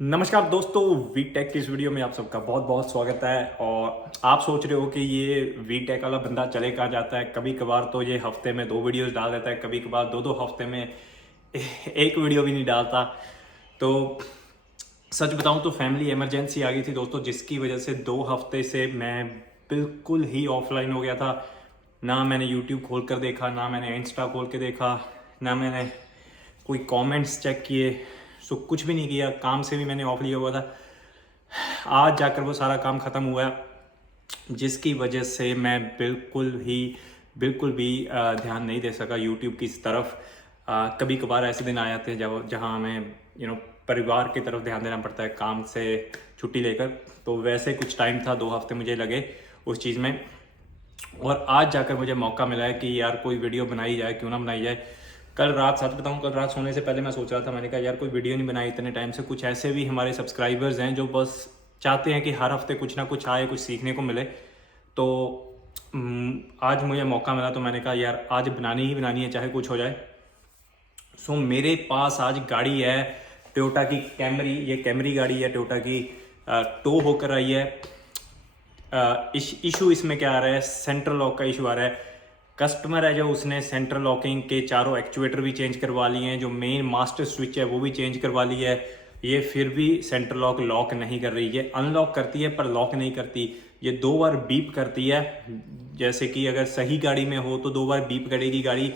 नमस्कार दोस्तों, वीटेक की इस वीडियो में आप सबका बहुत बहुत स्वागत है। और आप सोच रहे हो कि ये वीटेक वाला बंदा चले कहाँ जाता है। कभी कभार तो ये हफ्ते में 2 वीडियोस डाल देता है, कभी कभार दो हफ्ते में एक वीडियो भी नहीं डालता। तो सच बताऊं तो फैमिली इमरजेंसी आ गई थी दोस्तों, जिसकी वजह से 2 हफ्ते से मैं बिल्कुल ही ऑफलाइन हो गया था। ना मैंने यूट्यूब खोल कर देखा, ना मैंने इंस्टा खोल के देखा, ना मैंने कोई कमेंट्स चेक किए। सो कुछ भी नहीं किया, काम से भी मैंने ऑफ लिया हुआ था। आज जाकर वो सारा काम ख़त्म हुआ, जिसकी वजह से मैं बिल्कुल भी ध्यान नहीं दे सका यूट्यूब की इस तरफ। कभी कभार ऐसे दिन आ जाते हैं जब जहाँ हमें परिवार की तरफ ध्यान देना पड़ता है काम से छुट्टी लेकर। तो वैसे कुछ टाइम था, 2 हफ्ते मुझे लगे उस चीज़ में। और आज जाकर मुझे मौका मिला है कि यार कोई वीडियो बनाई जाए, क्यों ना बनाई जाए। कल रात, सच बताऊं, कल रात सोने से पहले मैं सोच रहा था, मैंने कहा यार कोई वीडियो नहीं बनाई इतने टाइम से। कुछ ऐसे भी हमारे सब्सक्राइबर्स हैं जो बस चाहते हैं कि हर हफ्ते कुछ ना कुछ आए, कुछ सीखने को मिले। तो आज मुझे मौका मिला, तो मैंने कहा यार आज बनानी ही बनानी है, चाहे कुछ हो जाए। सो मेरे पास आज गाड़ी है टोयोटा की कैमरी। ये कैमरी गाड़ी है टोयोटा की, टो होकर आई है। इशू इसमें क्या आ रहा है, सेंट्रल लॉक का इशू आ रहा है। कस्टमर है जो, उसने सेंट्रल लॉकिंग के चारों एक्चुएटर भी चेंज करवा लिए हैं, जो मेन मास्टर स्विच है वो भी चेंज करवा ली है। ये फिर भी सेंट्रल लॉक लॉक नहीं कर रही है। अनलॉक करती है पर लॉक नहीं करती। ये 2 बार बीप करती है। जैसे कि अगर सही गाड़ी में हो तो 2 बार बीप करेगी गाड़ी।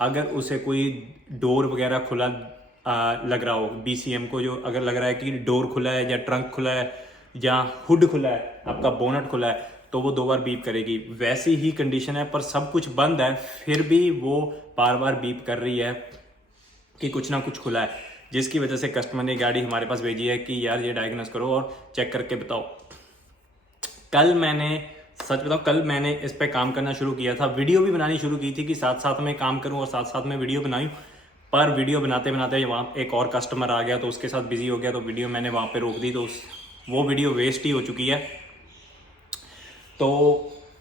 अगर उसे कोई डोर वगैरह खुला लग रहा हो, बीसीएम को जो अगर लग रहा है कि डोर खुला है या ट्रंक खुला है या हुड खुला है, आपका बोनट खुला है, तो वो 2 बार बीप करेगी। वैसी ही कंडीशन है, पर सब कुछ बंद है, फिर भी वो बार बार बीप कर रही है कि कुछ ना कुछ खुला है। जिसकी वजह से कस्टमर ने गाड़ी हमारे पास भेजी है कि यार ये डायग्नोस करो और चेक करके बताओ। कल मैंने इस पे काम करना शुरू किया था। वीडियो भी बनानी शुरू की थी कि साथ साथ में काम करूं और साथ साथ में वीडियो बनाऊं। पर वीडियो बनाते बनाते वहाँ एक और कस्टमर आ गया, तो उसके साथ बिजी हो गया, तो वीडियो मैंने वहाँ पे रोक दी। तो वो वीडियो वेस्ट ही हो चुकी है। तो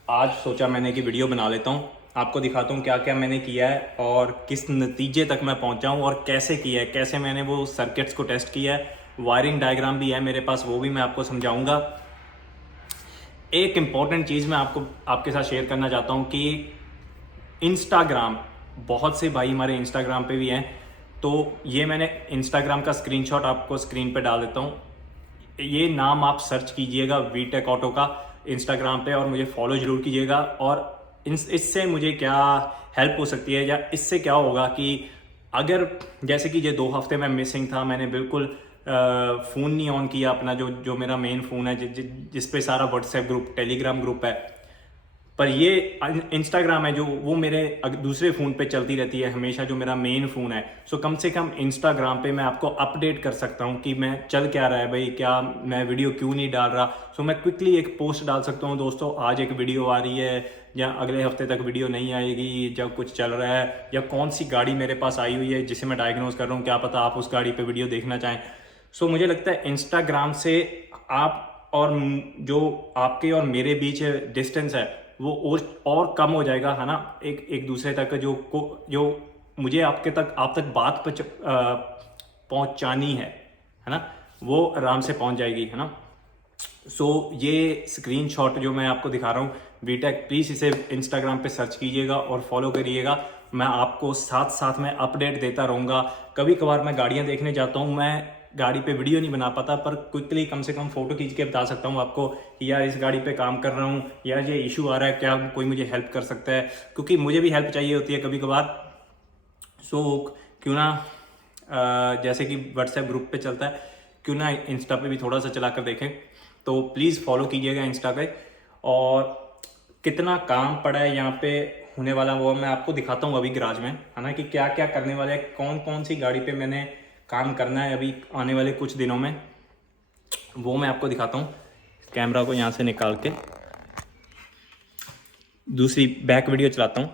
आज सोचा मैंने कि वीडियो बना लेता हूँ, आपको दिखाता हूँ क्या क्या मैंने किया है और किस नतीजे तक मैं पहुँचा हूँ और कैसे किया है, कैसे मैंने वो सर्किट्स को टेस्ट किया है। वायरिंग डायग्राम भी है मेरे पास, वो भी मैं आपको समझाऊंगा। एक इम्पॉर्टेंट चीज़ मैं आपके साथ शेयर करना चाहता हूँ कि इंस्टाग्राम, बहुत से भाई हमारे इंस्टाग्राम पे भी हैं। तो ये मैंने इंस्टाग्राम का स्क्रीनशॉट आपको स्क्रीन पे डाल देता हूँ। ये नाम आप सर्च कीजिएगा वीटेक ऑटो का इंस्टाग्राम पे, और मुझे फॉलो जरूर कीजिएगा। और इससे मुझे क्या हेल्प हो सकती है, या इससे क्या होगा कि अगर जैसे कि ये 2 हफ्ते में मिसिंग था, मैंने बिल्कुल फ़ोन नहीं ऑन किया अपना, जो जो मेरा मेन फ़ोन है, जिस पे सारा व्हाट्सएप ग्रुप, टेलीग्राम ग्रुप है। पर ये इंस्टाग्राम है जो, वो मेरे दूसरे फ़ोन पे चलती रहती है हमेशा, जो मेरा मेन फ़ोन है। सो कम से कम इंस्टाग्राम पे मैं आपको अपडेट कर सकता हूँ कि मैं चल क्या रहा है भाई, क्या मैं वीडियो क्यों नहीं डाल रहा। सो मैं क्विकली एक पोस्ट डाल सकता हूँ, दोस्तों आज एक वीडियो आ रही है, या अगले हफ्ते तक वीडियो नहीं आएगी, जब कुछ चल रहा है, या कौन सी गाड़ी मेरे पास आई हुई है जिसे मैं डायग्नोज कर रहा हूँ, क्या पता आप उस गाड़ी पर वीडियो देखना चाहें। सो मुझे लगता है इंस्टाग्राम से आप और जो आपके और मेरे बीच डिस्टेंस है वो और कम हो जाएगा, है ना। एक दूसरे तक जो मुझे आप तक बात पहुंचानी है ना, वो आराम से पहुंच जाएगी, है ना। सो ये स्क्रीनशॉट जो मैं आपको दिखा रहा हूँ वीटेक, प्लीज़ इसे इंस्टाग्राम पे सर्च कीजिएगा और फॉलो करिएगा। मैं आपको साथ साथ में अपडेट देता रहूँगा। कभी कभार मैं गाड़ियाँ देखने जाता हूँ, मैं गाड़ी पे वीडियो नहीं बना पाता, पर क्विकली कम से कम फोटो खींच के बता सकता हूँ आपको कि यार इस गाड़ी पे काम कर रहा हूँ, यार ये इशू आ रहा है, क्या कोई मुझे हेल्प कर सकता है, क्योंकि मुझे भी हेल्प चाहिए होती है कभी कभार। सो क्यों ना जैसे कि व्हाट्सएप ग्रुप पे चलता है, क्यों ना इंस्टा पे भी थोड़ा सा चला कर देखें। तो प्लीज़ फॉलो कीजिएगा इंस्टा पे। और कितना काम पड़ा है यहाँ पे होने वाला, वो मैं आपको दिखाता हूँ अभी गराज में, है ना, कि क्या क्या करने वाले हैं, कौन कौन सी गाड़ी पे मैंने काम करना है अभी आने वाले कुछ दिनों में, वो मैं आपको दिखाता हूँ। कैमरा को यहाँ से निकाल के दूसरी बैक वीडियो चलाता हूँ।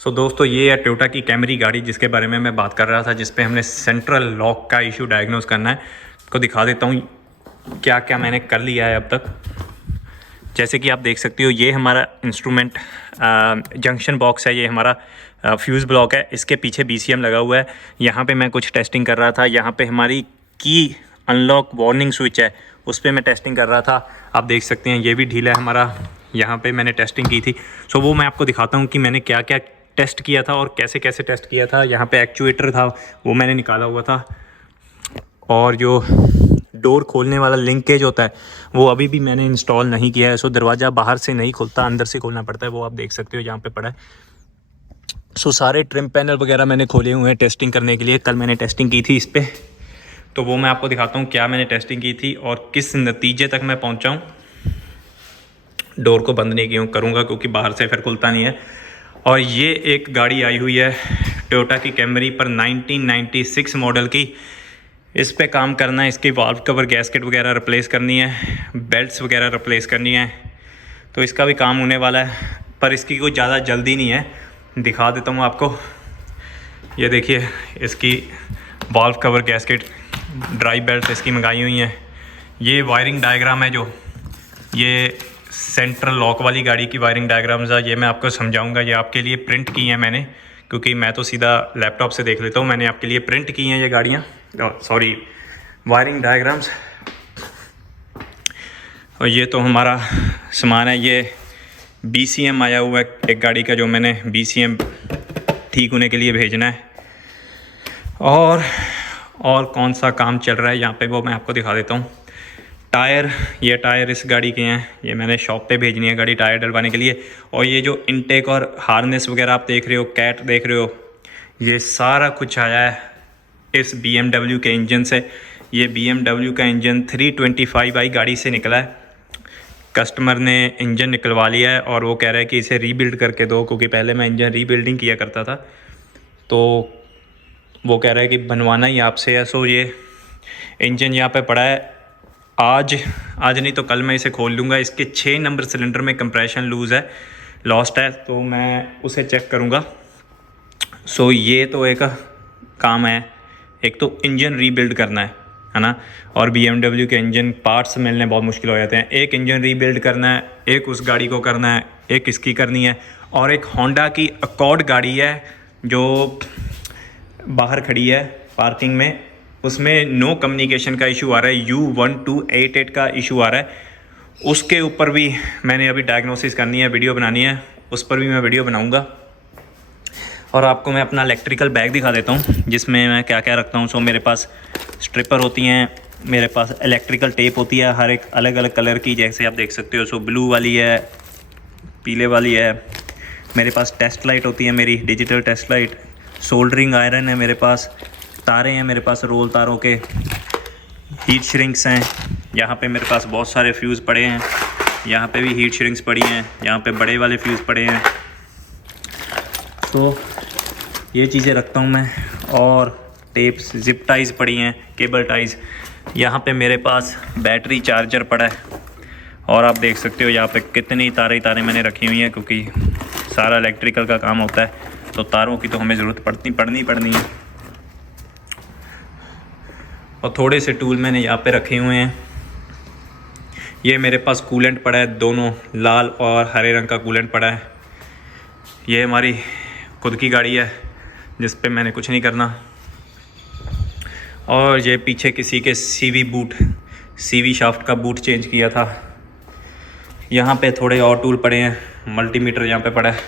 सो दोस्तों, ये है टोयोटा की कैमरी गाड़ी जिसके बारे में मैं बात कर रहा था, जिसपे हमने सेंट्रल लॉक का इशू डायग्नोज करना है। को दिखा देता हूँ क्या क्या मैंने कर लिया है अब तक। जैसे कि आप देख सकते हो, ये हमारा इंस्ट्रूमेंट जंक्शन बॉक्स है, ये हमारा फ्यूज़ ब्लॉक है, इसके पीछे बीसीएम लगा हुआ है। यहाँ पे मैं कुछ टेस्टिंग कर रहा था। यहाँ पे हमारी की अनलॉक वार्निंग स्विच है उस पर मैं टेस्टिंग कर रहा था। आप देख सकते हैं ये भी ढीला है हमारा, यहाँ पे मैंने टेस्टिंग की थी। सो वो मैं आपको दिखाता हूँ कि मैंने क्या क्या टेस्ट किया था और कैसे कैसे टेस्ट किया था। यहाँ पे एक्चुएटर था वो मैंने निकाला हुआ था, और जो डोर खोलने वाला लिंकेज होता है वो अभी भी मैंने इंस्टॉल नहीं किया है। सो दरवाज़ा बाहर से नहीं खुलता, अंदर से खोलना पड़ता है, वो आप देख सकते हो यहाँ पे पड़ा है। सो सारे ट्रिम पैनल वगैरह मैंने खोले हुए हैं टेस्टिंग करने के लिए। कल मैंने टेस्टिंग की थी इस पर, तो वो मैं आपको दिखाता हूँ क्या मैंने टेस्टिंग की थी और किस नतीजे तक मैं पहुँचा हूँ। डोर को बंद नहीं क्यों करूँगा क्योंकि बाहर से फिर खुलता नहीं है। और ये एक गाड़ी आई हुई है टोयोटा की कैमरी पर 1996 मॉडल की। इस पे काम करना है, इसकी वाल्व कवर गैस्केट वगैरह रिप्लेस करनी है, बेल्ट्स वगैरह रिप्लेस करनी है, तो इसका भी काम होने वाला है। पर इसकी कोई ज़्यादा जल्दी नहीं है, दिखा देता हूँ आपको। ये देखिए इसकी valve cover gasket dry belt इसकी मंगाई हुई हैं। ये वायरिंग डायग्राम है, जो ये सेंट्रल लॉक वाली गाड़ी की वायरिंग डायग्राम्स है, ये मैं आपको समझाऊंगा। ये आपके लिए प्रिंट की हैं मैंने, क्योंकि मैं तो सीधा लैपटॉप से देख लेता हूँ। मैंने आपके लिए प्रिंट की हैं ये गाड़ियाँ, सॉरी वायरिंग डायग्राम्स। और ये तो हमारा सामान है। ये BCM आया हुआ है एक गाड़ी का, जो मैंने BCM ठीक होने के लिए भेजना है। और कौन सा काम चल रहा है यहाँ पे वो मैं आपको दिखा देता हूँ। टायर, ये टायर इस गाड़ी के हैं, ये मैंने शॉप पे भेजनी है गाड़ी टायर डलवाने के लिए। और ये जो इनटेक और हार्नेस वगैरह आप देख रहे हो, कैट देख रहे हो, ये सारा कुछ आया है इस BMW के इंजन से। ये BMW का इंजन 325i गाड़ी से निकला है। कस्टमर ने इंजन निकलवा लिया है और वो कह रहा है कि इसे रीबिल्ड करके दो, क्योंकि पहले मैं इंजन रीबिल्डिंग किया करता था, तो वो कह रहा है कि बनवाना ही आपसे है। सो ये इंजन यहाँ पे पड़ा है। आज नहीं तो कल मैं इसे खोल लूँगा। इसके 6 नंबर सिलेंडर में कंप्रेशन लूज़ है, लॉस्ट है, तो मैं उसे चेक करूँगा। सो ये तो एक काम है, एक तो इंजन रीबिल्ड करना है ना। और BMW के इंजन पार्ट्स मिलने बहुत मुश्किल हो जाते हैं। एक इंजन रीबिल्ड करना है, एक उस गाड़ी को करना है, एक इसकी करनी है। और एक होंडा की अकॉर्ड गाड़ी है जो बाहर खड़ी है पार्किंग में, उसमें नो कम्युनिकेशन का इशू आ रहा है, U1288 का इशू आ रहा है। उसके ऊपर भी मैंने अभी डायग्नोसिस करनी है, वीडियो बनानी है, उस पर भी मैं वीडियो बनाऊंगा। और आपको मैं अपना इलेक्ट्रिकल बैग दिखा देता हूँ जिसमें मैं क्या क्या रखता हूँ। सो मेरे पास स्ट्रिपर होती हैं, मेरे पास इलेक्ट्रिकल टेप होती है हर एक अलग अलग कलर की, जैसे आप देख सकते हो। सो ब्लू वाली है, पीले वाली है। मेरे पास टेस्ट लाइट होती है, मेरी digital test light. Soldering iron है मेरे पास, तारे हैं मेरे पास रोल तारों के, हीट श्रिंक्स हैं। यहाँ पे मेरे पास बहुत सारे फ्यूज़ पड़े हैं, यहाँ पे भी हीट श्रिंक्स पड़ी हैं, यहाँ पे बड़े वाले फ्यूज़ पड़े हैं। तो ये चीज़ें रखता हूँ मैं। और टेप्स, जिप टाइज़ पड़ी हैं, केबल टाइज़। यहाँ पे मेरे पास बैटरी चार्जर पड़ा है। और आप देख सकते हो यहाँ पे कितनी तारें मैंने रखी हुई हैं, क्योंकि सारा इलेक्ट्रिकल का काम होता है, तो तारों की तो हमें ज़रूरत पड़नी है। और थोड़े से टूल मैंने यहाँ पे रखे हुए हैं। ये मेरे पास कूलेंट पड़ा है, दोनों लाल और हरे रंग का कूलेंट पड़ा है। ये हमारी खुद की गाड़ी है जिस पे मैंने कुछ नहीं करना। और ये पीछे किसी के CV शाफ्ट का बूट चेंज किया था। यहाँ पे थोड़े और टूल पड़े हैं, मल्टीमीटर यहाँ पे पड़ा है।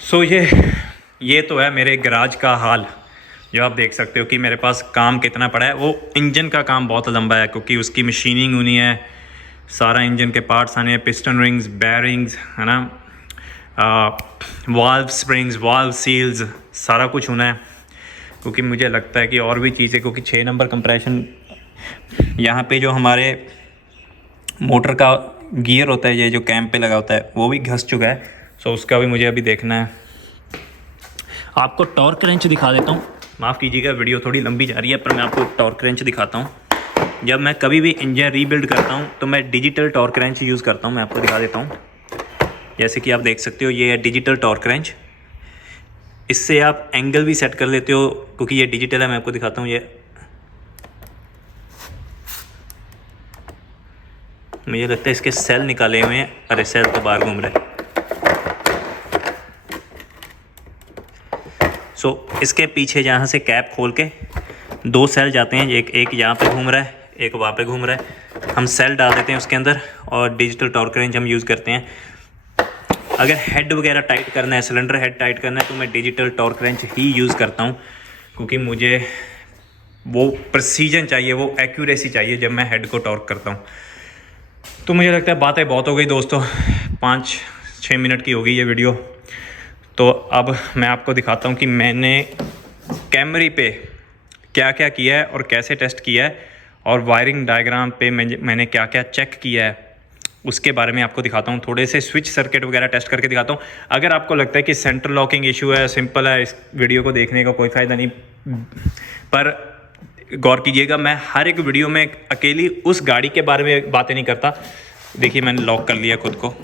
सो ये तो है मेरे गराज का हाल, जो आप देख सकते हो कि मेरे पास काम कितना पड़ा है। वो इंजन का काम बहुत लंबा है, क्योंकि उसकी मशीनिंग होनी है, सारा इंजन के पार्ट्स आने हैं, पिस्टन रिंग्स, बेयरिंग्स, है ना, वाल्व स्प्रिंग्स, वाल्व सील्स, सारा कुछ होना है। क्योंकि मुझे लगता है कि और भी चीज़ें, क्योंकि 6 नंबर कंप्रेशन, यहाँ पे जो हमारे मोटर का गियर होता है, ये जो कैम पे लगा होता है, वो भी घस चुका है। सो उसका भी मुझे अभी देखना है। आपको टॉर्क रेंच दिखा देता हूँ। माफ़ कीजिएगा वीडियो थोड़ी लंबी जा रही है, पर मैं आपको टॉर्क रेंच दिखाता हूँ। जब मैं कभी भी इंजन रीबिल्ड करता हूँ तो मैं डिजिटल टॉर्क रेंच यूज़ करता हूँ। मैं आपको दिखा देता हूँ, जैसे कि आप देख सकते हो, ये है डिजिटल टॉर्क रेंच। इससे आप एंगल भी सेट कर लेते हो, क्योंकि ये डिजिटल है। मैं आपको दिखाता हूँ, ये मुझे लगता है इसके सेल निकाले हुए हैं। अरे सेल तो बाहर घूम रहे हैं। सो इसके पीछे जहाँ से कैप खोल के 2 सेल जाते हैं, एक यहाँ पे घूम रहा है, एक वहाँ पे घूम रहा है। हम सेल डाल देते हैं उसके अंदर और डिजिटल टॉर्क रेंज हम यूज़ करते हैं। अगर हेड वगैरह टाइट करना है, सिलेंडर हेड टाइट करना है, तो मैं डिजिटल टॉर्क रेंच ही यूज़ करता हूँ, क्योंकि मुझे वो प्रिसीजन चाहिए, वो एक्यूरेसी चाहिए जब मैं हेड को टॉर्क करता हूँ। तो मुझे लगता है बातें बहुत हो गई दोस्तों, 5-6 मिनट की हो गई ये वीडियो। तो अब मैं आपको दिखाता हूँ कि मैंने कैमरी पे क्या क्या किया है और कैसे टेस्ट किया है, और वायरिंग डायग्राम पे मैंने क्या क्या चेक किया है उसके बारे में आपको दिखाता हूँ। थोड़े से स्विच सर्किट वगैरह टेस्ट करके दिखाता हूँ। अगर आपको लगता है कि सेंटर लॉकिंग इशू है, सिंपल है, इस वीडियो को देखने का कोई फ़ायदा नहीं, पर गौर कीजिएगा, मैं हर एक वीडियो में अकेली उस गाड़ी के बारे में बातें नहीं करता। देखिए मैंने लॉक कर लिया खुद को,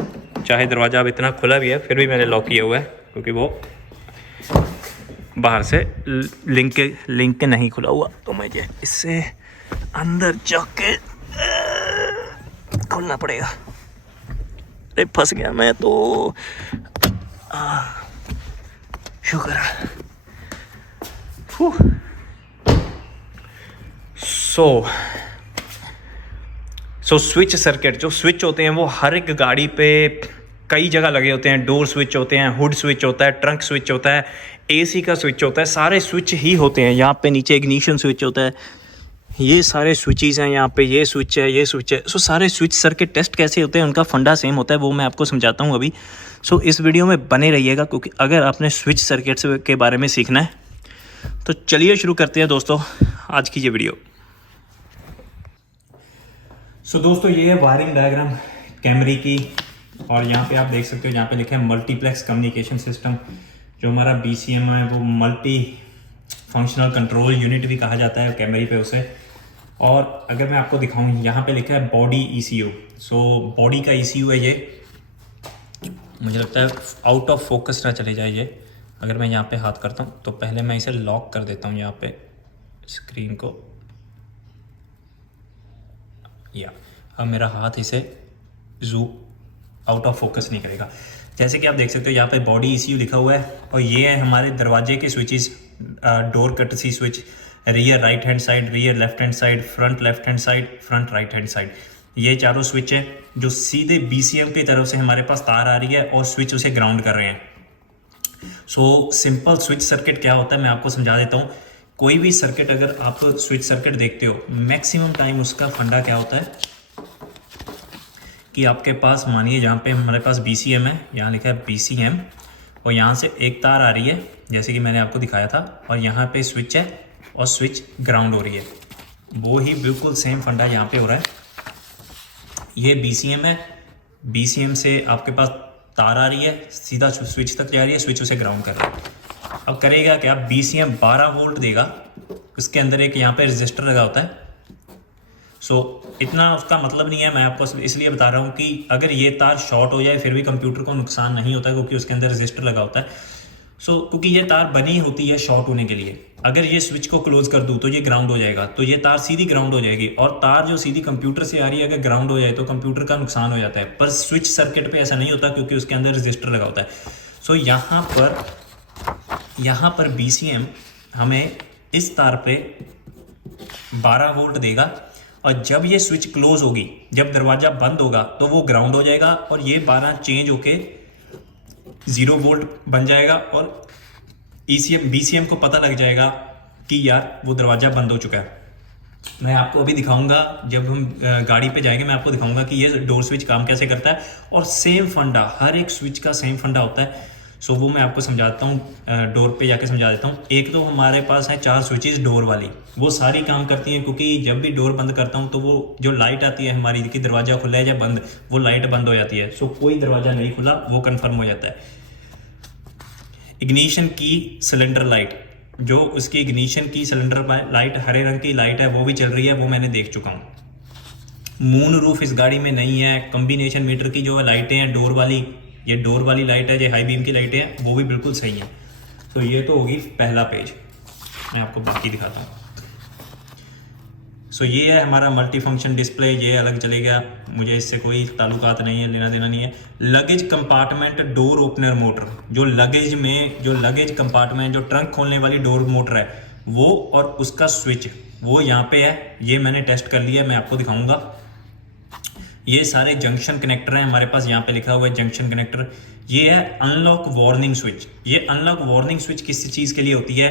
चाहे दरवाज़ा अब इतना खुला भी है फिर भी मैंने लॉक किया हुआ है, क्योंकि वो बाहर से लिंक के नहीं खुला हुआ, तो मुझे इससे अंदर जाके खोलना पड़ेगा। अरे फंस गया मैं तो, शुक्र है। सो स्विच सर्किट, जो स्विच होते हैं वो हर एक गाड़ी पे कई जगह लगे होते हैं। डोर स्विच होते हैं, हुड स्विच होता है, ट्रंक स्विच होता है, एसी का स्विच होता है, सारे स्विच ही होते हैं। यहाँ पे नीचे इग्निशन स्विच होता है, ये सारे स्विचेस हैं। यहाँ पे ये स्विच है, ये स्विच है। सो सारे स्विच सर्किट टेस्ट कैसे होते हैं, उनका फंडा सेम होता है, वो मैं आपको समझाता हूँ अभी। सो इस वीडियो में बने रहिएगा, क्योंकि अगर आपने स्विच सर्किट्स के बारे में सीखना है तो चलिए शुरू करते हैं दोस्तों आज की ये वीडियो। सो दोस्तों ये है वायरिंग डायग्राम कैमरी की, और यहाँ पे आप देख सकते हो, यहाँ पे लिखा है मल्टीप्लेक्स कम्युनिकेशन सिस्टम। जो हमारा BCM है वो मल्टी फंक्शनल कंट्रोल यूनिट भी कहा जाता है कैमरी पे उसे। और अगर मैं आपको दिखाऊं, यहाँ पे लिखा है बॉडी ECU। सो बॉडी का ECU है ये। मुझे लगता है आउट ऑफ फोकस ना चले जाए ये। अगर मैं यहाँ पे हाथ करता हूँ तो पहले मैं इसे लॉक कर देता हूँ यहाँ पे स्क्रीन को, या अब मेरा हाथ इसे जूम आउट ऑफ फोकस नहीं करेगा। जैसे कि आप देख सकते हो यहाँ पे बॉडी ECU लिखा हुआ है, और ये है हमारे दरवाजे के switches. Door courtesy switch, rear right hand side, rear left hand side, front left hand side, front right hand side. ये चारों स्विच है जो सीधे BCM की तरफ से हमारे पास तार आ रही है और स्विच उसे ग्राउंड कर रहे हैं। सो सिंपल स्विच सर्किट क्या होता है मैं आपको समझा देता हूँ। कोई भी सर्किट अगर आप स्विच सर्किट देखते हो, मैक्सिमम टाइम उसका फंडा क्या होता है कि आपके पास, मानिए जहाँ पे हमारे पास BCM है, यहाँ लिखा है BCM, और यहाँ से एक तार आ रही है जैसे कि मैंने आपको दिखाया था, और यहाँ पे स्विच है और स्विच ग्राउंड हो रही है। वो ही बिल्कुल सेम फंडा यहाँ पे हो रहा है। ये BCM है, BCM से आपके पास तार आ रही है, सीधा स्विच तक जा रही है, स्विच उसे ग्राउंड कर रहा है। अब करेगा क्या, BCM 12 वोल्ट देगा, उसके अंदर एक यहाँ पे रजिस्टर लगा होता है। सो इतना उसका मतलब नहीं है, मैं आपको इसलिए बता रहा हूँ कि अगर ये तार शॉर्ट हो जाए फिर भी कंप्यूटर को नुकसान नहीं होता, क्योंकि उसके अंदर रजिस्टर लगा होता है। क्योंकि ये तार बनी होती है शॉर्ट होने के लिए। अगर ये स्विच को क्लोज कर दूँ तो ये ग्राउंड हो जाएगा, तो ये तार सीधी ग्राउंड हो जाएगी, और तार जो सीधी कंप्यूटर से आ रही है अगर ग्राउंड हो जाए तो कंप्यूटर का नुकसान हो जाता है। पर स्विच सर्किट पे ऐसा नहीं होता, क्योंकि उसके अंदर रजिस्टर लगा होता है। सो यहाँ पर BCM हमें इस तार पे 12 वोल्ट देगा, और जब ये स्विच क्लोज होगी, जब दरवाज़ा बंद होगा तो वो ग्राउंड हो जाएगा, और ये 12 चेंज होके 0 वोल्ट बन जाएगा, और BCM को पता लग जाएगा कि यार वो दरवाज़ा बंद हो चुका है। मैं आपको अभी दिखाऊंगा, जब हम गाड़ी पे जाएंगे मैं आपको दिखाऊंगा कि ये डोर स्विच काम कैसे करता है, और सेम फंडा, हर एक स्विच का सेम फंडा होता है। सो वो मैं आपको समझाता हूँ, डोर पे जाके समझा देता हूँ। एक तो हमारे पास है 4 स्विचेस डोर वाली, वो सारी काम करती हैं, क्योंकि जब भी डोर बंद करता हूँ तो वो जो लाइट आती है हमारी कि दरवाज़ा खुला है या बंद, वो लाइट बंद हो जाती है। सो कोई दरवाज़ा नहीं खुला, वो कन्फर्म हो जाता है। इग्निशन की सिलेंडर लाइट, जो उसकी इग्निशन की सिलेंडर लाइट हरे रंग की लाइट है वो भी चल रही है, वो मैंने देख चुका हूँ। मून रूफ इस गाड़ी में नहीं है। कॉम्बिनेशन मीटर की जो लाइटें हैं डोर वाली, ये डोर वाली लाइट है, ये हाई बीम की लाइटें हैं, वो भी बिल्कुल सही है। तो ये तो होगी पहला पेज, मैं आपको बाकी दिखाता हूँ। सो ये है हमारा मल्टी फंक्शन डिस्प्ले, ये अलग चलेगा, मुझे इससे कोई ताल्लुकात नहीं है, लेना देना नहीं है। Luggage compartment door opener motor, जो लगेज कंपार्टमेंट, जो ट्रंक खोलने वाली डोर मोटर है, वो और उसका स्विच वो यहाँ पे है, ये मैंने टेस्ट कर लिया, मैं आपको दिखाऊंगा। ये सारे जंक्शन कनेक्टर हैं हमारे पास, यहाँ पे लिखा हुआ है जंक्शन कनेक्टर। ये है अनलॉक वार्निंग स्विच। ये अनलॉक वार्निंग स्विच किस चीज़ के लिए होती है?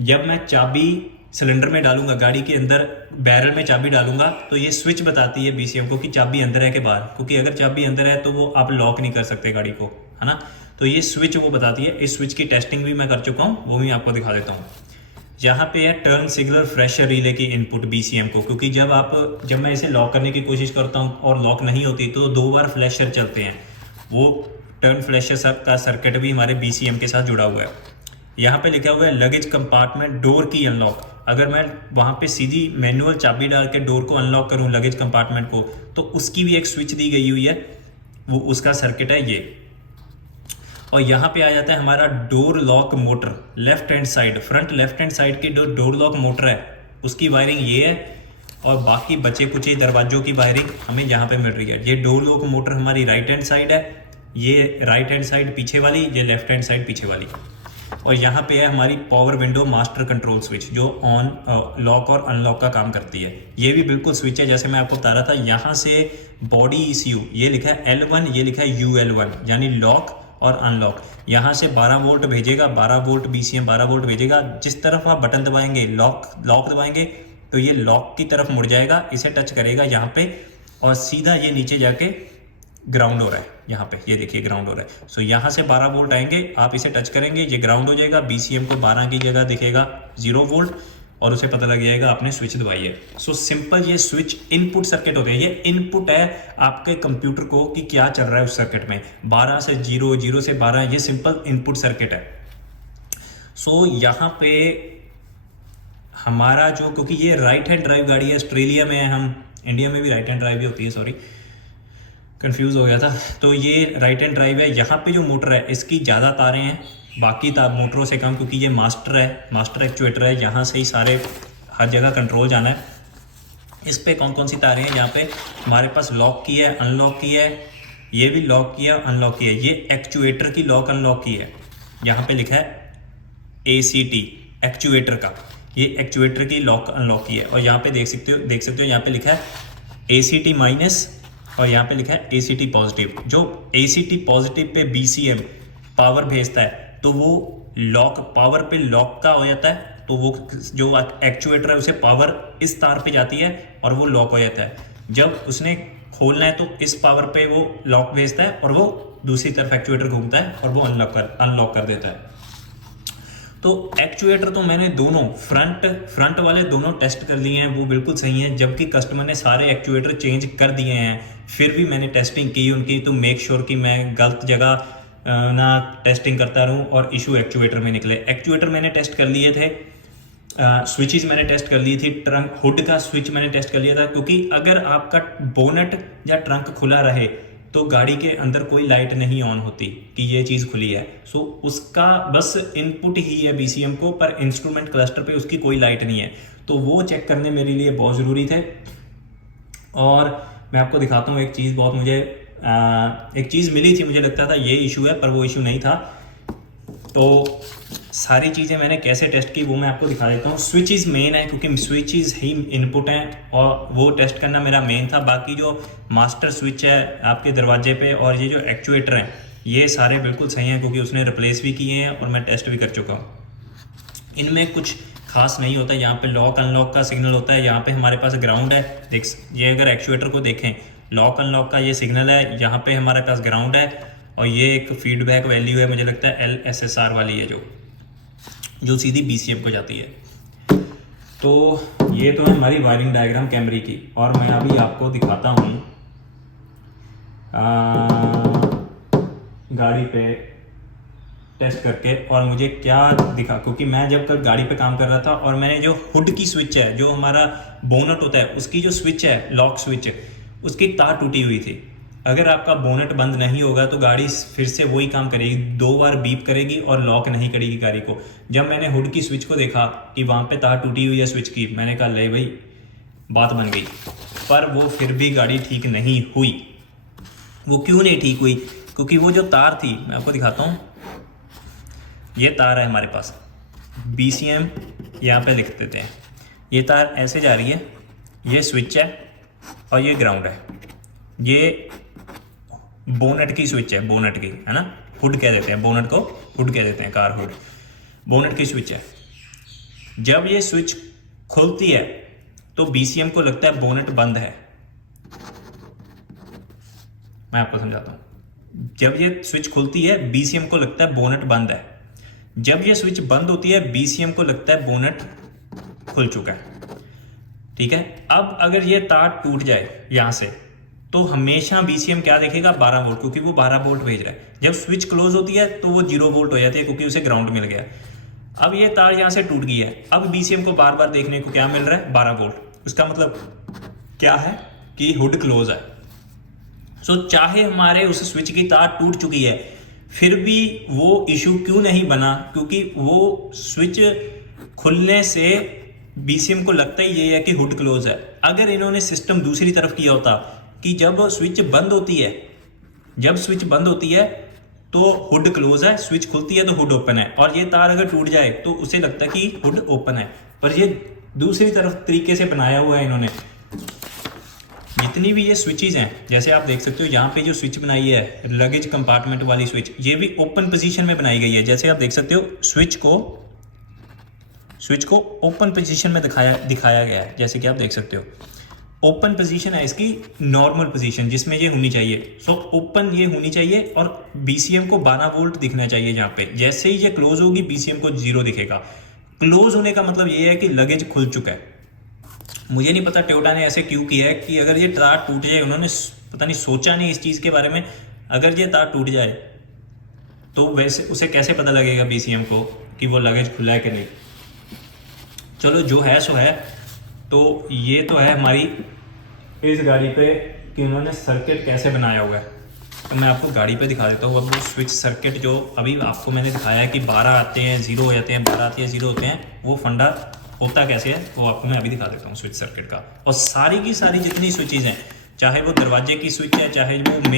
जब मैं चाबी सिलेंडर में डालूंगा, गाड़ी के अंदर बैरल में चाबी डालूंगा, तो ये स्विच बताती है बीसीएम को कि चाबी अंदर है कि बाहर, क्योंकि अगर चाबी अंदर है तो वो आप लॉक नहीं कर सकते गाड़ी को, है ना। तो ये स्विच वो बताती है। इस स्विच की टेस्टिंग भी मैं कर चुका हूँ, वो भी आपको दिखा देता हूँ। यहाँ पे है टर्न सिग्नल फ्रेशर रिले की इनपुट बीसीएम को, क्योंकि जब मैं इसे लॉक करने की कोशिश करता हूँ और लॉक नहीं होती तो 2 बार फ्लैशर चलते हैं। वो टर्न फ्लैशर का सर्किट भी हमारे बीसीएम के साथ जुड़ा हुआ है। यहाँ पे लिखा हुआ है लगेज कंपार्टमेंट डोर की अनलॉक। अगर मैं वहाँ पे सीधी मैनुअल चाबी डाल के डोर को अनलॉक करूँ लगेज कंपार्टमेंट को, तो उसकी भी एक स्विच दी गई हुई है, वो उसका सर्किट है ये। और यहाँ पे आ जाता है हमारा door lock motor, left hand side, front left hand side की जो डोर लॉक मोटर है उसकी वायरिंग ये है, और बाकी बचे कुचे दरवाजों की वायरिंग हमें यहाँ पे मिल रही है। ये डोर लॉक मोटर हमारी राइट हैंड साइड है, ये राइट हैंड साइड पीछे वाली, ये लेफ्ट हैंड साइड पीछे वाली। और यहाँ पे है हमारी power window master control switch, जो ऑन लॉक और अनलॉक का काम करती है। ये भी बिल्कुल स्विच है जैसे मैं आपको बता रहा था। यहाँ से बॉडी ECU ये लिखा है L1, ये लिखा है UL1, यानी लॉक और अनलॉक। यहाँ से 12 वोल्ट भेजेगा, 12 वोल्ट BCM 12 वोल्ट भेजेगा। जिस तरफ आप बटन दबाएंगे, लॉक दबाएंगे, तो ये लॉक की तरफ मुड़ जाएगा, इसे टच करेगा यहाँ पे, और सीधा ये नीचे जाके ग्राउंड हो रहा है। यहाँ पे ये देखिए ग्राउंड हो रहा है। सो यहाँ से 12 वोल्ट आएंगे, आप इसे टच करेंगे, ये ग्राउंड हो जाएगा। BCM को 12 की जगह दिखेगा 0 वोल्ट, और उसे पता लग जाएगा आपने स्विच दबाई है। सो सिंपल ये स्विच इनपुट सर्किट होते हैं। ये इनपुट है आपके कंप्यूटर को कि क्या चल रहा है उस सर्किट में। 12 से 0, 0 से 12, ये सिंपल इनपुट सर्किट है। सो यहाँ पे हमारा जो, क्योंकि ये राइट हैंड ड्राइव गाड़ी है, ऑस्ट्रेलिया में है हम, इंडिया में भी राइट हैंड ड्राइव भी होती है, सॉरी कंफ्यूज हो गया था। तो ये राइट हैंड ड्राइव है। यहाँ पे जो मोटर है इसकी ज़्यादा तारें हैं बाकी मोटरों से कम, क्योंकि ये मास्टर है, मास्टर एक्चुएटर है, यहाँ से ही सारे हर जगह कंट्रोल जाना है। इस पे कौन कौन सी तारें हैं? यहाँ पे हमारे पास लॉक की है, अनलॉक की है, ये भी लॉक की है, अनलॉक की है। ये एक्चुएटर की लॉक अनलॉक की है, यहाँ पे लिखा है ACT एक्चुएटर का, ये एक्चुएटर की लॉक अनलॉक की है। और यहाँ पे देख सकते हो यहाँ पे लिखा है ACT माइनस, और यहाँ पे लिखा है ACT पॉजिटिव। जो ACT positive pay BCM power भेजता है तो वो लॉक, पावर पे लॉक का हो जाता है, तो वो जो एक्चुएटर है उसे पावर इस तार पे जाती है और वो लॉक हो जाता है। जब उसने खोलना है तो इस पावर पे वो लॉक भेजता है और वो दूसरी तरफ एक्चुएटर घूमता है और वो अनलॉक कर देता है। तो एक्चुएटर तो मैंने दोनों फ्रंट वाले दोनों टेस्ट कर लिए हैं, वो बिल्कुल सही हैं, जबकि कस्टमर ने सारे एक्चुएटर चेंज कर दिए हैं। फिर भी मैंने टेस्टिंग की उनकी, तो मेक श्योर कि मैं गलत जगह ना टेस्टिंग करता रहूं और इशू एक्चुएटर में निकले। एक्चुएटर मैंने टेस्ट कर लिए थे, स्विचेस मैंने टेस्ट कर ली थी, ट्रंक हुड का स्विच मैंने टेस्ट कर लिया था, क्योंकि अगर आपका बोनट या ट्रंक खुला रहे तो गाड़ी के अंदर कोई लाइट नहीं ऑन होती कि ये चीज़ खुली है। सो उसका बस इनपुट ही है BCM को, पर इंस्ट्रूमेंट क्लस्टर पे उसकी कोई लाइट नहीं है। तो वो चेक करने मेरे लिए बहुत ज़रूरी थे। और मैं आपको दिखाता हूँ एक चीज़, बहुत मुझे एक चीज़ मिली थी, मुझे लगता था ये इशू है, पर वो इशू नहीं था। तो सारी चीज़ें मैंने कैसे टेस्ट की वो मैं आपको दिखा देता हूँ। स्विचेस मेन है, क्योंकि स्विचेस ही इनपुट हैं और वो टेस्ट करना मेरा मेन था। बाकी जो मास्टर स्विच है आपके दरवाजे पे और ये जो एक्चुएटर हैं ये सारे बिल्कुल सही हैं, क्योंकि उसने रिप्लेस भी किए हैं और मैं टेस्ट भी कर चुका हूँ। इनमें कुछ खास नहीं होता। यहाँ पे लॉक अनलॉक का सिग्नल होता है, यहाँ पे हमारे पास ग्राउंड है। देख, ये अगर एक्चुएटर को देखें, लॉक अनलॉक का ये सिग्नल है, यहाँ पे हमारे पास ग्राउंड है, और ये एक फीडबैक वैल्यू है, मुझे लगता है LSSR वाली है, जो सीधी BCM को जाती है। तो ये तो है हमारी वायरिंग डायग्राम कैमरे की, और मैं अभी आपको दिखाता हूँ गाड़ी पे टेस्ट करके और मुझे क्या दिखा। क्योंकि मैं जब कल गाड़ी पे काम कर रहा था और मैंने जो हुड की स्विच है, जो हमारा बोनट होता है, उसकी जो स्विच है, लॉक स्विच, उसकी तार टूटी हुई थी। अगर आपका बोनट बंद नहीं होगा तो गाड़ी फिर से वही काम करेगी, 2 बार बीप करेगी और लॉक नहीं करेगी गाड़ी को। जब मैंने हुड की स्विच को देखा कि वहाँ पे तार टूटी हुई है स्विच की, मैंने कहा ले भाई बात बन गई। पर वो फिर भी गाड़ी ठीक नहीं हुई। वो क्यों नहीं ठीक हुई? क्योंकि वो जो तार थी, मैं आपको दिखाता हूँ, ये तार है हमारे पास BCM यहाँ पे लिख देते हैं। ये तार ऐसे जा रही है, ये स्विच है और ये ग्राउंड है। ये बोनेट की स्विच है, बोनेट की, है ना, हुड कह देते हैं, बोनेट को हुड कह देते हैं, कार हुड, बोनेट की स्विच है। जब ये स्विच खुलती है तो बीसीएम को लगता है बोनेट बंद है। मैं आपको समझाता हूं। जब ये स्विच खुलती है बीसीएम को लगता है बोनेट बंद है। जब ये स्विच बंद होती है बीसीएम को लगता है बोनेट खुल चुका है। ठीक है, अब अगर ये तार टूट जाए यहां से तो हमेशा बीसीएम क्या देखेगा, 12 वोल्ट, क्योंकि वो 12 वोल्ट भेज रहा है। जब स्विच क्लोज होती है तो वो 0 वोल्ट हो जाती है, क्योंकि उसे ग्राउंड मिल गया। अब ये तार यहां से टूट गई है, अब बीसीएम को बार बार देखने को क्या मिल रहा है, 12 वोल्ट। उसका मतलब क्या है कि हुड क्लोज है। सो चाहे हमारे उस स्विच की तार टूट चुकी है फिर भी वो इशू क्यों नहीं बना, क्योंकि वो स्विच खुलने से बीसीएम को लगता ही ये है कि हुड क्लोज है। अगर इन्होंने सिस्टम दूसरी तरफ किया होता कि जब स्विच बंद होती है, जब स्विच बंद होती है तो हुड क्लोज है, स्विच खुलती है तो हुड ओपन है, और ये तार अगर टूट जाए तो उसे लगता है कि हुड ओपन है। पर ये दूसरी तरफ तरीके से बनाया हुआ है इन्होंने। जितनी भी ये स्विचेस हैं, जैसे आप देख सकते हो यहाँ पे जो स्विच बनाई है लगेज कंपार्टमेंट वाली स्विच, ये भी ओपन पोजीशन में बनाई गई है। जैसे आप देख सकते हो स्विच को ओपन पोजीशन में दिखाया गया है, जैसे कि आप देख सकते हो। ओपन पोजीशन है इसकी, नॉर्मल पोजीशन जिसमें ये होनी चाहिए। सो ओपन ये होनी चाहिए और बीसीएम को 12 वोल्ट दिखना चाहिए यहाँ पे। जैसे ही ये क्लोज होगी बीसीएम को 0 दिखेगा। क्लोज होने का मतलब ये है कि लगेज खुल चुका है। मुझे नहीं पता टोयोटा ने ऐसे क्यों किया है कि अगर ये तार टूट जाए, उन्होंने पता नहीं सोचा नहीं इस चीज़ के बारे में। अगर ये तार टूट जाए तो वैसे उसे कैसे पता लगेगा बीसीएम को कि वो लगेज खुला है कि नहीं। चलो जो है सो है। तो ये तो है हमारी इस गाड़ी पे कि उन्होंने सर्किट कैसे बनाया हुआ है। तो मैं आपको गाड़ी पे दिखा देता हूँ। अब वो स्विच सर्किट जो अभी आपको मैंने दिखाया है कि 12 आते हैं 0 हो जाते हैं, 12 आते हैं 0 होते हैं, वो फंडा होता कैसे है वो आपको मैं अभी दिखा देता हूँ स्विच सर्किट का। और सारी की सारी जितनी स्विचेज हैं, चाहे वो दरवाजे की स्विच है, चाहे वो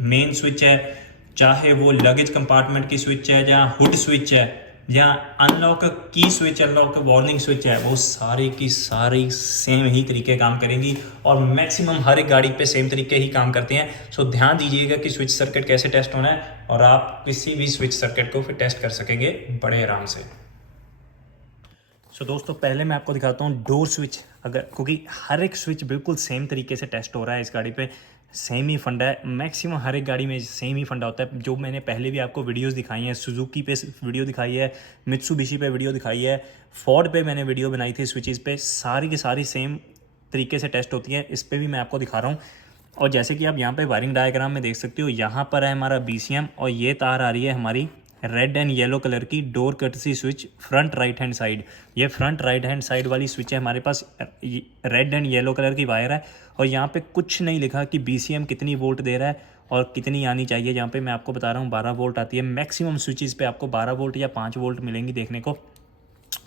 मेन स्विच है, चाहे वो लगेज कंपार्टमेंट की स्विच है, जहाँ हुड स्विच है, जहाँ अनलॉक की स्विच, अनलॉक वार्निंग स्विच है, वो सारी की सारी सेम ही तरीके काम करेंगी और मैक्सिमम हर एक गाड़ी पे सेम तरीके ही काम करते हैं। सो ध्यान दीजिएगा कि स्विच सर्किट कैसे टेस्ट होना है और आप किसी भी स्विच सर्किट को फिर टेस्ट कर सकेंगे बड़े आराम से। सो दोस्तों पहले मैं आपको दिखाता हूँ डोर स्विच। अगर क्योंकि हर एक स्विच बिल्कुल सेम तरीके से टेस्ट हो रहा है इस गाड़ी पे, सेम ही फंडा है। मैक्सिमम हर एक गाड़ी में सेम ही फंडा होता है। जो मैंने पहले भी आपको वीडियोस दिखाई हैं, सुजुकी पे वीडियो दिखाई है, मित्सुबिशी पे वीडियो दिखाई है, फोर्ड पे मैंने वीडियो बनाई थी स्विचेस पे, सारी की सारी सेम तरीके से टेस्ट होती हैं। इस पर भी मैं आपको दिखा रहा हूँ। और जैसे कि आप यहाँ पे वायरिंग डायग्राम में देख सकते हो, यहाँ पर है हमारा बीसीएम और ये तार आ रही है हमारी रेड एंड येलो कलर की door courtesy switch front right hand side. ये फ्रंट राइट हैंड साइड वाली स्विच है हमारे पास, रेड एंड येलो कलर की वायर है और यहाँ पे कुछ नहीं लिखा कि बीसीएम कितनी वोल्ट दे रहा है और कितनी आनी चाहिए। यहाँ पे मैं आपको बता रहा हूँ 12 वोल्ट आती है। मैक्सिमम स्विचेस पे आपको 12 वोल्ट या 5 वोल्ट मिलेंगी देखने को।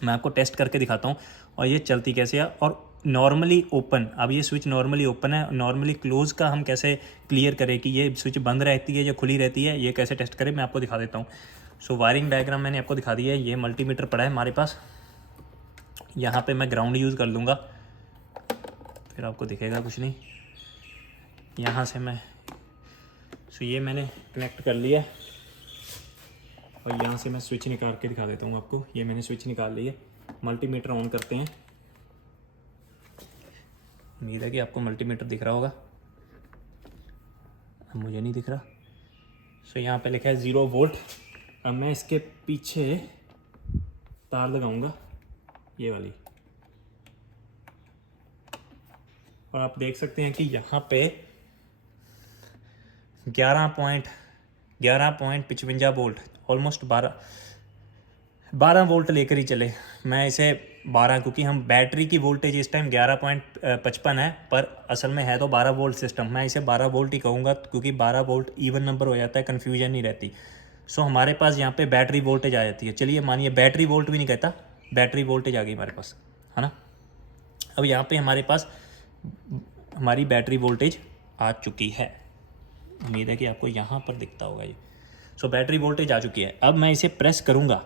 मैं आपको टेस्ट करके दिखाता हूँ और ये चलती कैसे है। और नॉर्मली ओपन, अब ये स्विच नॉर्मली ओपन है, नॉर्मली क्लोज का हम कैसे क्लियर करें कि ये स्विच बंद रहती है या खुली रहती है, ये कैसे टेस्ट करें मैं आपको दिखा देता हूँ। सो वायरिंग डायग्राम मैंने आपको दिखा दिया है। ये मल्टीमीटर पड़ा है हमारे पास, यहाँ पे मैं ग्राउंड यूज़ कर लूँगा, फिर आपको दिखेगा कुछ नहीं। यहाँ से मैं ये मैंने कनेक्ट कर लिया और यहाँ से मैं स्विच निकाल के दिखा देता हूँ आपको। ये मैंने स्विच निकाल ली है। मल्टीमीटर ऑन करते हैं। उम्मीद है कि आपको मल्टीमीटर दिख रहा होगा, मुझे नहीं दिख रहा। सो यहाँ पे लिखा है 0 वोल्ट। अब मैं इसके पीछे तार लगाऊंगा, ये वाली, और आप देख सकते हैं कि यहाँ पे 11.55 वोल्ट, ऑलमोस्ट 12 वोल्ट लेकर ही चले। मैं इसे 12, क्योंकि हम बैटरी की वोल्टेज इस टाइम 11.55 है, पर असल में है तो 12 वोल्ट सिस्टम। मैं इसे 12 वोल्ट ही कहूँगा, क्योंकि 12 वोल्ट इवन नंबर हो जाता है, कन्फ्यूजन नहीं रहती। सो हमारे पास यहाँ पे बैटरी वोल्टेज आ जाती है। चलिए मानिए बैटरी वोल्ट भी नहीं कहता, बैटरी वोल्टेज आ गई हमारे पास, है ना। अब यहाँ पे हमारे पास हमारी बैटरी वोल्टेज आ चुकी है। उम्मीद है कि आपको यहाँ पर दिखता होगा ये। सो बैटरी वोल्टेज आ चुकी है। अब मैं इसे प्रेस करूँगा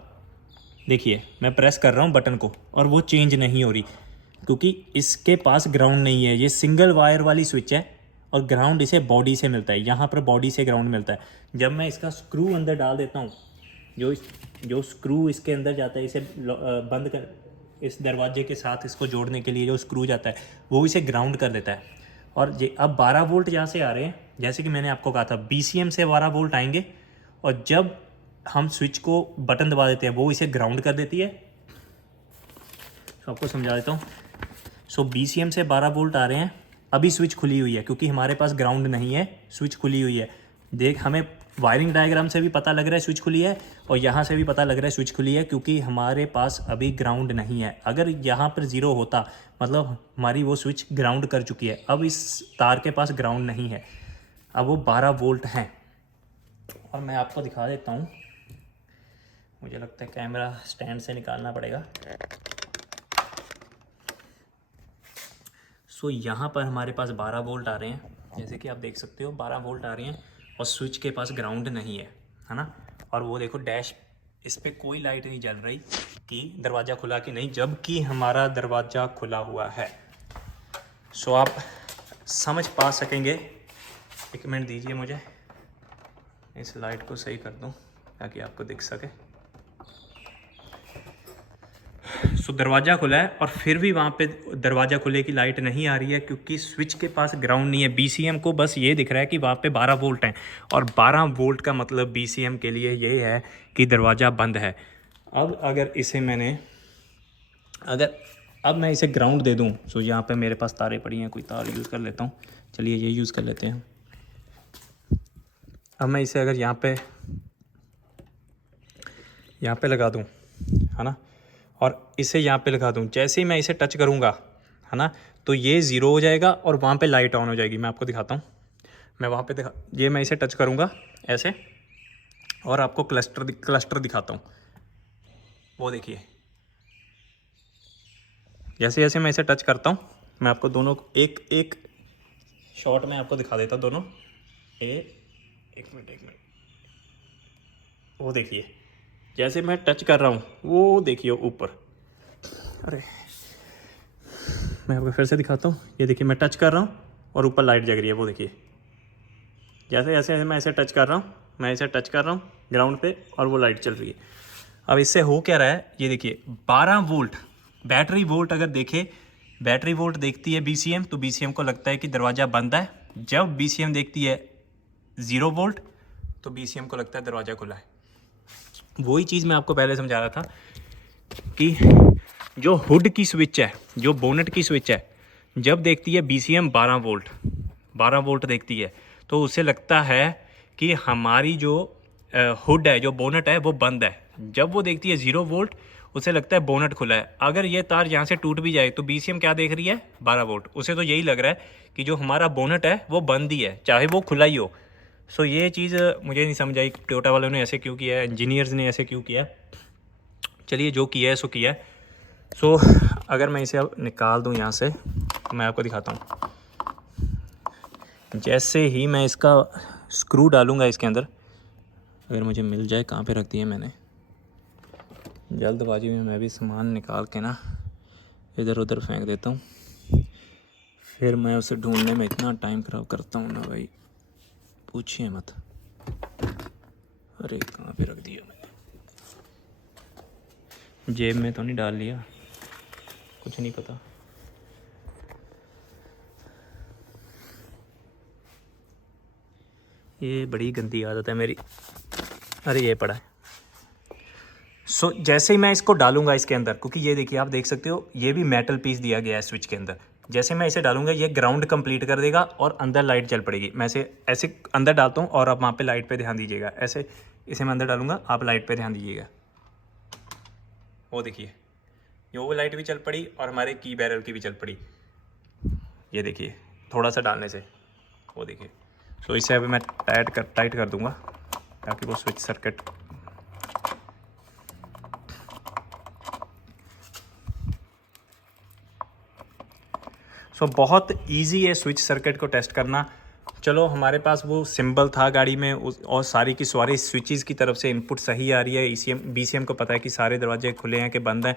देखिए मैं प्रेस कर रहा हूँ बटन को और वो चेंज नहीं हो रही, क्योंकि इसके पास ग्राउंड नहीं है। ये सिंगल वायर वाली स्विच है और ग्राउंड इसे बॉडी से मिलता है, यहाँ पर बॉडी से ग्राउंड मिलता है। जब मैं इसका स्क्रू अंदर डाल देता हूँ, जो स्क्रू इसके अंदर जाता है, इसे बंद कर, इस दरवाजे के साथ इसको जोड़ने के लिए जो स्क्रू जाता है वो इसे ग्राउंड कर देता है। और ये अब 12 वोल्ट यहाँ से आ रहे हैं, जैसे कि मैंने आपको कहा था BCM से 12 वोल्ट आएंगे, और जब हम स्विच को बटन दबा देते हैं वो इसे ग्राउंड कर देती है। तो आपको समझा देता हूँ। सो BCM से 12 वोल्ट आ रहे हैं। अभी स्विच खुली हुई है क्योंकि हमारे पास ग्राउंड नहीं है, स्विच खुली हुई है। देख, हमें वायरिंग डायग्राम से भी पता लग रहा है स्विच खुली है, और यहाँ से भी पता लग रहा है स्विच खुली है, क्योंकि हमारे पास अभी ग्राउंड नहीं है। अगर यहाँ पर 0 होता मतलब हमारी वो स्विच ग्राउंड कर चुकी है। अब इस तार के पास ग्राउंड नहीं है, अब वो 12 वोल्ट हैं। और मैं आपको दिखा देता हूँ, मुझे लगता है कैमरा स्टैंड से निकालना पड़ेगा। सो यहाँ पर हमारे पास 12 वोल्ट आ रहे हैं, जैसे कि आप देख सकते हो 12 वोल्ट आ रहे हैं, और स्विच के पास ग्राउंड नहीं है ना। और वो देखो डैश, इस पर कोई लाइट नहीं जल रही कि दरवाज़ा खुला कि नहीं, जबकि हमारा दरवाज़ा खुला हुआ है। सो आप समझ पा सकेंगे। 1 मिनट दीजिए मुझे, इस लाइट को सही कर दूं ताकि आपको दिख सके। सो दरवाज़ा खुला है और फिर भी वहाँ पे दरवाज़ा खुले की लाइट नहीं आ रही है, क्योंकि स्विच के पास ग्राउंड नहीं है। BCM को बस ये दिख रहा है कि वहाँ पे 12 वोल्ट हैं, और 12 वोल्ट का मतलब BCM के लिए ये है कि दरवाज़ा बंद है। अब अगर इसे मैंने अब मैं इसे ग्राउंड दे दूँ, सो यहाँ पे मेरे पास तारें पड़ी हैं, कोई तार यूज़ कर लेता हूँ। चलिए ये यूज़ कर लेते हैं। अब मैं इसे अगर यहाँ पे लगा दूँ, है ना, और इसे यहाँ पे लगा दूँ, जैसे ही मैं इसे टच करूँगा, है ना, तो ये 0 हो जाएगा और वहाँ पे लाइट ऑन हो जाएगी। मैं आपको दिखाता हूँ, मैं वहाँ पे ये मैं इसे टच करूँगा ऐसे, और आपको क्लस्टर दिखाता हूँ। वो देखिए, जैसे जैसे मैं इसे टच करता हूँ, मैं आपको दोनों एक शॉट में आपको दिखा देता हूँ दोनों। एक मिनट, वो देखिए, जैसे मैं टच कर रहा हूँ वो देखिए ऊपर, अरे मैं आपको फिर से दिखाता हूँ। ये देखिए मैं टच कर रहा हूँ और ऊपर लाइट जग रही है, वो देखिए। जैसे जैसे मैं इसे टच कर रहा हूँ ग्राउंड पे, और वो लाइट चल रही है। अब इससे हो क्या रहा है, ये देखिए 12 वोल्ट बैटरी वोल्ट। अगर देखे बैटरी वोल्ट देखती है BCM, तो BCM को लगता है कि दरवाज़ा बंद है। जब BCM देखती है 0 वोल्ट, तो BCM को लगता है दरवाज़ा खुला है। वही चीज़ मैं आपको पहले समझा रहा था कि जो हुड की स्विच है, जो बोनेट की स्विच है, जब देखती है BCM 12 वोल्ट देखती है, तो उसे लगता है कि हमारी जो हुड है, जो बोनेट है, वो बंद है। जब वो देखती है 0 वोल्ट, उसे लगता है बोनेट खुला है। अगर ये तार यहाँ से टूट भी जाए तो BCM क्या देख रही है, 12 वोल्ट। उसे तो यही लग रहा है कि जो हमारा बोनेट है वो बंद ही है, चाहे वो खुला ही हो। सो ये चीज़ मुझे नहीं समझ आई टोयोटा वालों ने ऐसे क्यों किया है, इंजीनियर्स ने ऐसे क्यों किया है। चलिए जो किया है सो किया है। सो अगर मैं इसे अब निकाल दूं यहाँ से, तो मैं आपको दिखाता हूँ। जैसे ही मैं इसका स्क्रू डालूँगा इसके अंदर, अगर मुझे मिल जाए, कहाँ पे रख दिया मैंने, जल्दबाजी में मैं भी सामान निकाल के ना इधर उधर फेंक देता हूँ, फिर मैं उसे ढूंढने में इतना टाइम ख़राब करता हूँ ना भाई, पूछिए मत। अरे कहाँ पे रख दिया मैंने, जेब में तो नहीं डाल लिया, कुछ नहीं पता। ये बड़ी गंदी आदत है मेरी। अरे ये पड़ा है। सो जैसे ही मैं इसको डालूंगा इसके अंदर, क्योंकि ये देखिए आप देख सकते हो ये भी मेटल पीस दिया गया है स्विच के अंदर। जैसे मैं इसे डालूंगा ये ग्राउंड कंप्लीट कर देगा और अंदर लाइट जल पड़ेगी। मैं इसे ऐसे अंदर डालता हूँ और आप वहाँ पे लाइट पे ध्यान दीजिएगा। ऐसे इसे मैं अंदर डालूंगा, आप लाइट पे ध्यान दीजिएगा। वो देखिए ये वो लाइट भी चल पड़ी और हमारे की बैरल की भी चल पड़ी। ये देखिए थोड़ा सा डालने से, वो देखिए। सो इसे अभी मैं टाइट कर दूंगा ताकि वो स्विच सर्किट, सो बहुत इजी है स्विच सर्किट को टेस्ट करना। चलो हमारे पास वो सिंबल था गाड़ी में और सारी की सारी स्विचेस की तरफ से इनपुट सही आ रही है। ECM BCM को पता है कि सारे दरवाजे खुले हैं कि बंद हैं,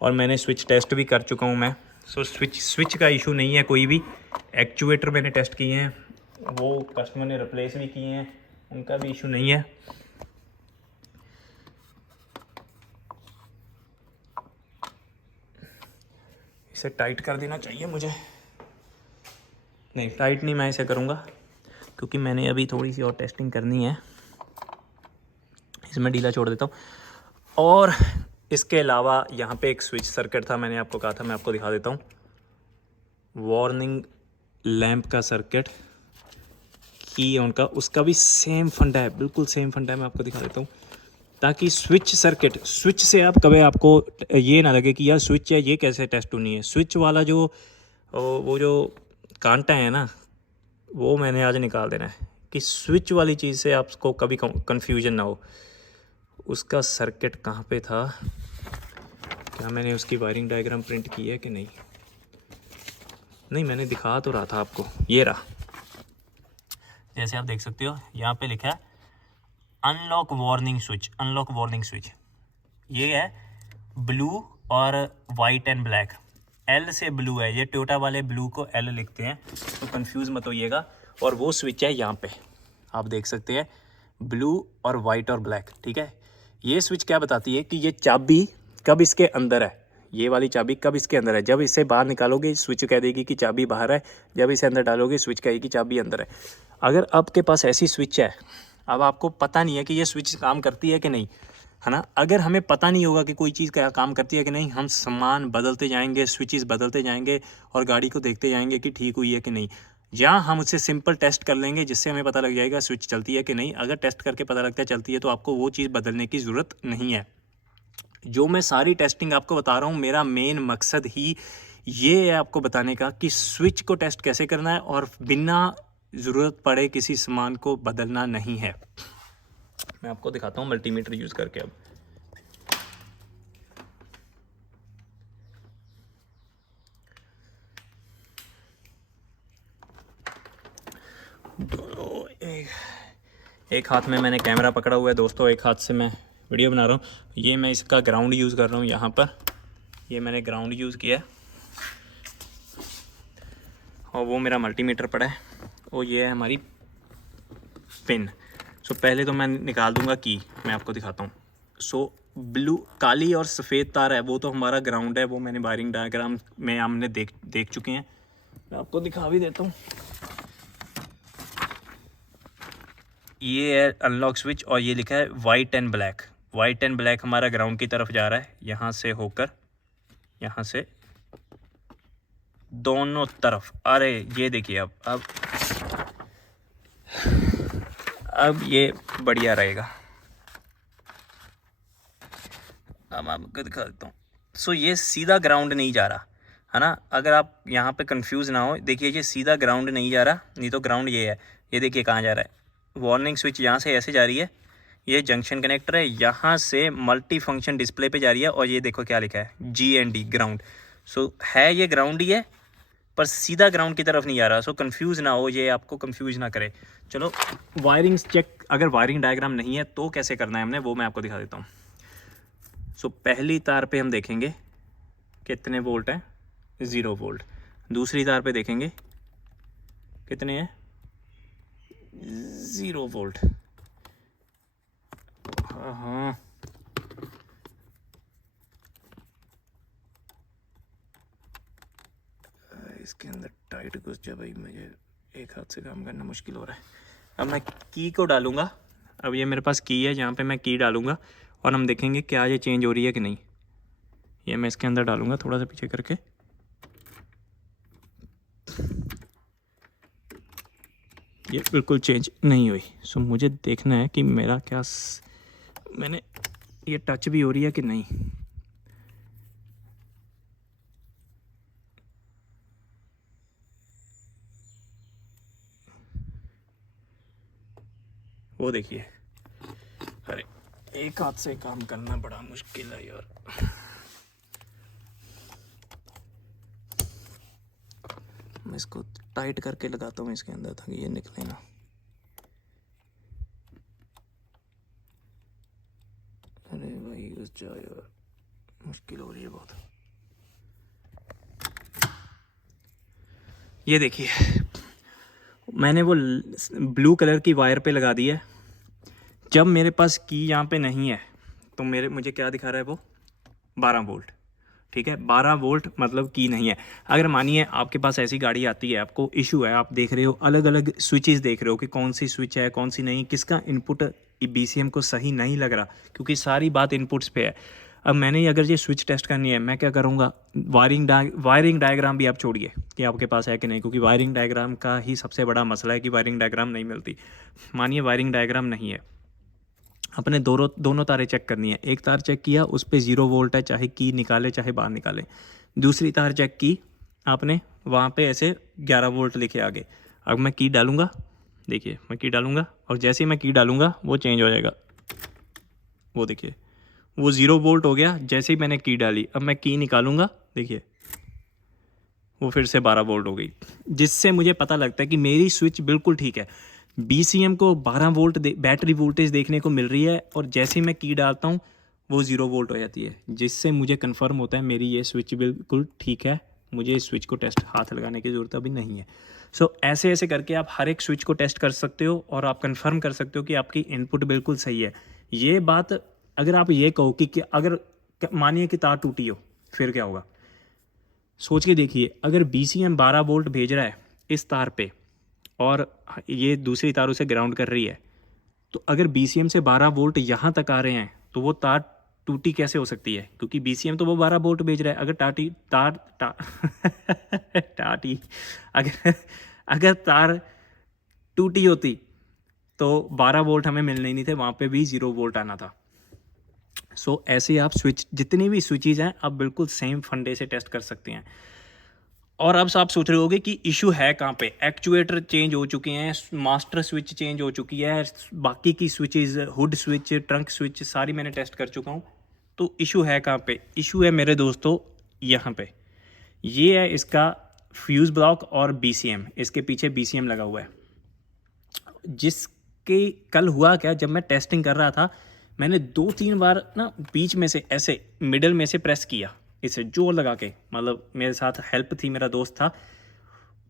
और मैंने स्विच टेस्ट भी कर चुका हूँ मैं। सो स्विच का इशू नहीं है कोई भी। एक्चुएटर मैंने टेस्ट किए हैं, वो कस्टमर ने रिप्लेस भी किए हैं, उनका भी इशू नहीं है। इसे टाइट कर देना चाहिए मुझे, नहीं टाइट नहीं, मैं इसे करूँगा क्योंकि मैंने अभी थोड़ी सी और टेस्टिंग करनी है। इसमें ढीला छोड़ देता हूँ। और इसके अलावा यहाँ पे एक स्विच सर्किट था, मैंने आपको कहा था, मैं आपको दिखा देता हूँ। वार्निंग लैंप का सर्किट की उनका, उसका भी सेम फंडा है, बिल्कुल सेम फंडा है। मैं आपको दिखा देता हूँ ताकि स्विच सर्किट, स्विच से आप कभी आपको ये ना लगे कि यार स्विच है ये कैसे टेस्ट होनी है। स्विच वाला जो वो जो कांटा है ना, वो मैंने आज निकाल देना है कि स्विच वाली चीज़ से आपको कभी कंफ्यूजन ना हो। उसका सर्किट कहाँ पे था, क्या मैंने उसकी वायरिंग डायग्राम प्रिंट की है कि नहीं? नहीं, मैंने दिखा तो रहा था आपको, ये रहा। जैसे आप देख सकते हो यहाँ पे लिखा है unlock warning switch, unlock warning switch. ये है ब्लू और वाइट एंड ब्लैक, एल से ब्लू है, ये टोयोटा वाले ब्लू को एल लिखते हैं, तो कंफ्यूज मत होइएगा। और वो स्विच है यहाँ पे, आप देख सकते हैं ब्लू और वाइट और ब्लैक, ठीक है। ये स्विच क्या बताती है कि ये चाबी कब इसके अंदर है, ये वाली चाबी कब इसके अंदर है। जब इसे बाहर निकालोगे स्विच कह देगी कि चाबी बाहर है, जब इसे अंदर डालोगे स्विच कहेगी चाबी अंदर है। अगर आपके पास ऐसी स्विच है, अब आपको पता नहीं है कि ये स्विच काम करती है कि नहीं, है ना। अगर हमें पता नहीं होगा कि कोई चीज़ क्या काम करती है कि नहीं, हम सामान बदलते जाएंगे, स्विचेस बदलते जाएंगे और गाड़ी को देखते जाएंगे कि ठीक हुई है कि नहीं। या हम उससे सिंपल टेस्ट कर लेंगे जिससे हमें पता लग जाएगा स्विच चलती है कि नहीं। अगर टेस्ट करके पता लगता है चलती है तो आपको वो चीज़ बदलने की ज़रूरत नहीं है। जो मैं सारी टेस्टिंग आपको बता रहा हूँ, मेरा मेन मकसद ही ये है आपको बताने का कि स्विच को टेस्ट कैसे करना है और बिना ज़रूरत पड़े किसी सामान को बदलना नहीं है। मैं आपको दिखाता हूँ मल्टीमीटर यूज़ करके। अब एक हाथ में मैंने कैमरा पकड़ा हुआ है दोस्तों, एक हाथ से मैं वीडियो बना रहा हूँ। ये मैं इसका ग्राउंड यूज़ कर रहा हूँ यहाँ पर, ये मैंने ग्राउंड यूज़ किया है और वो मेरा मल्टीमीटर पड़ा है और ये है हमारी पिन। सो पहले तो मैं निकाल दूंगा की, मैं आपको दिखाता हूँ। सो ब्लू काली और सफ़ेद तार है वो तो हमारा ग्राउंड है, वो मैंने वायरिंग डायग्राम में हमने देख चुके हैं। मैं आपको दिखा भी देता हूँ। ये है अनलॉक स्विच और ये लिखा है white and black. White and black हमारा ग्राउंड की तरफ जा रहा है, यहाँ से होकर यहाँ से दोनों तरफ। अरे ये देखिए अब ये बढ़िया रहेगा। अब आपको दिखा देता हूँ। सो ये सीधा ग्राउंड नहीं जा रहा है ना, अगर आप यहाँ पे कंफ्यूज ना हो, देखिए ये सीधा ग्राउंड नहीं जा रहा, नहीं तो ग्राउंड ये है, ये देखिए कहाँ जा रहा है। वार्निंग स्विच यहाँ से ऐसे जा रही है, ये जंक्शन कनेक्टर है, यहाँ से मल्टी फंक्शन डिस्प्ले पे जा रही है और ये देखो क्या लिखा है GND ग्राउंड। सो है ये ग्राउंड ही है पर सीधा ग्राउंड की तरफ नहीं आ रहा। सो कंफ्यूज ना हो, ये आपको कंफ्यूज ना करे। चलो वायरिंग चेक, अगर वायरिंग डायग्राम नहीं है तो कैसे करना है हमने, वो मैं आपको दिखा देता हूँ। सो पहली तार पे हम देखेंगे कितने वोल्ट हैं, 0 वोल्ट। दूसरी तार पे देखेंगे कितने हैं, 0 वोल्ट। हाँ इसके अंदर टाइट घुस जा भाई, मुझे एक हाथ से काम करना मुश्किल हो रहा है। अब मैं की को डालूंगा, अब ये मेरे पास की है, जहाँ पे मैं की डालूंगा और हम देखेंगे क्या ये चेंज हो रही है कि नहीं। ये मैं इसके अंदर डालूंगा थोड़ा सा पीछे करके, ये बिल्कुल चेंज नहीं हुई। सो मुझे देखना है कि मेरा क्या मैंने ये टच भी हो रही है कि नहीं। वो देखिए, अरे एक हाथ से काम करना बड़ा मुश्किल है यार। इसको टाइट करके लगाता हूँ इसके अंदर ताकि ये निकले ना। अरे भाई घुस जाओ यार, मुश्किल हो रही है बहुत। ये देखिए मैंने वो ब्लू कलर की वायर पे लगा दी है। जब मेरे पास की यहाँ पे नहीं है तो मुझे क्या दिखा रहा है वो 12 वोल्ट। ठीक है, 12 वोल्ट मतलब की नहीं है। अगर मानिए आपके पास ऐसी गाड़ी आती है, आपको इशू है, आप देख रहे हो अलग अलग स्विचेस देख रहे हो कि कौन सी स्विच है कौन सी नहीं, किसका इनपुट BCM को सही नहीं लग रहा, क्योंकि सारी बात इनपुट्स पे है। अब मैंने अगर ये स्विच टेस्ट करनी है, मैं क्या करूँगा, वायरिंग डायग्राम भी आप छोड़िए कि आपके पास है कि नहीं, क्योंकि वायरिंग डायग्राम का ही सबसे बड़ा मसला है कि वायरिंग डायग्राम नहीं मिलती। मानिए वायरिंग डायग्राम नहीं है, अपने दोनों तारें चेक करनी है। एक तार चेक किया, उस पर 0 वोल्ट है, चाहे की निकाले चाहे बाहर निकाले। दूसरी तार चेक की आपने, वहाँ पे ऐसे 11 वोल्ट लिखे आगे। अब मैं की डालूँगा, देखिए मैं की डालूँगा और जैसे ही मैं की डालूँगा वो चेंज हो जाएगा। वो देखिए वो 0 वोल्ट हो गया जैसे ही मैंने की डाली। अब मैं की निकालूँगा, देखिए वो फिर से 12 वोल्ट हो गई, जिससे मुझे पता लगता है कि मेरी स्विच बिल्कुल ठीक है। BCM को 12 वोल्ट बैटरी वोल्टेज देखने को मिल रही है और जैसे ही मैं की डालता हूँ वो 0 वोल्ट हो जाती है, जिससे मुझे कंफर्म होता है मेरी ये स्विच बिल्कुल ठीक है। मुझे इस स्विच को टेस्ट हाथ लगाने की ज़रूरत अभी नहीं है। सो ऐसे ऐसे करके आप हर एक स्विच को टेस्ट कर सकते हो और आप कंफर्म कर सकते हो कि आपकी इनपुट बिल्कुल सही है। ये बात अगर आप ये कहो कि अगर मानिए कि तार टूटी हो, फिर क्या होगा, सोच के देखिए। अगर BCM 12 वोल्ट भेज रहा है इस तार पे और ये दूसरी तारों से ग्राउंड कर रही है, तो अगर BCM से 12 वोल्ट यहाँ तक आ रहे हैं तो वो तार टूटी कैसे हो सकती है, क्योंकि BCM तो वो 12 वोल्ट भेज रहा है। अगर टाटी अगर तार टूटी होती तो 12 वोल्ट हमें मिलने ही नहीं थे, वहाँ पे भी 0 वोल्ट आना था। सो ऐसे आप स्विच, जितनी भी स्विचेज हैं आप बिल्कुल सेम फंडे से टेस्ट कर सकते हैं। और अब आप सोच रहे होगे कि इशू है कहाँ पे। एक्चुएटर चेंज हो चुके हैं, मास्टर स्विच चेंज हो चुकी है, बाकी की switches, hood switch, trunk switch सारी मैंने टेस्ट कर चुका हूँ। तो इशू है कहाँ पे? इशू है मेरे दोस्तों यहाँ पे। ये है इसका फ्यूज़ ब्लॉक और BCM, इसके पीछे BCM लगा हुआ है। जिसके कल हुआ क्या, जब मैं टेस्टिंग कर रहा था मैंने 2-3 बार ना बीच में से ऐसे मिडल में से प्रेस किया, इसे जोर लगा के, मतलब मेरे साथ हेल्प थी, मेरा दोस्त था,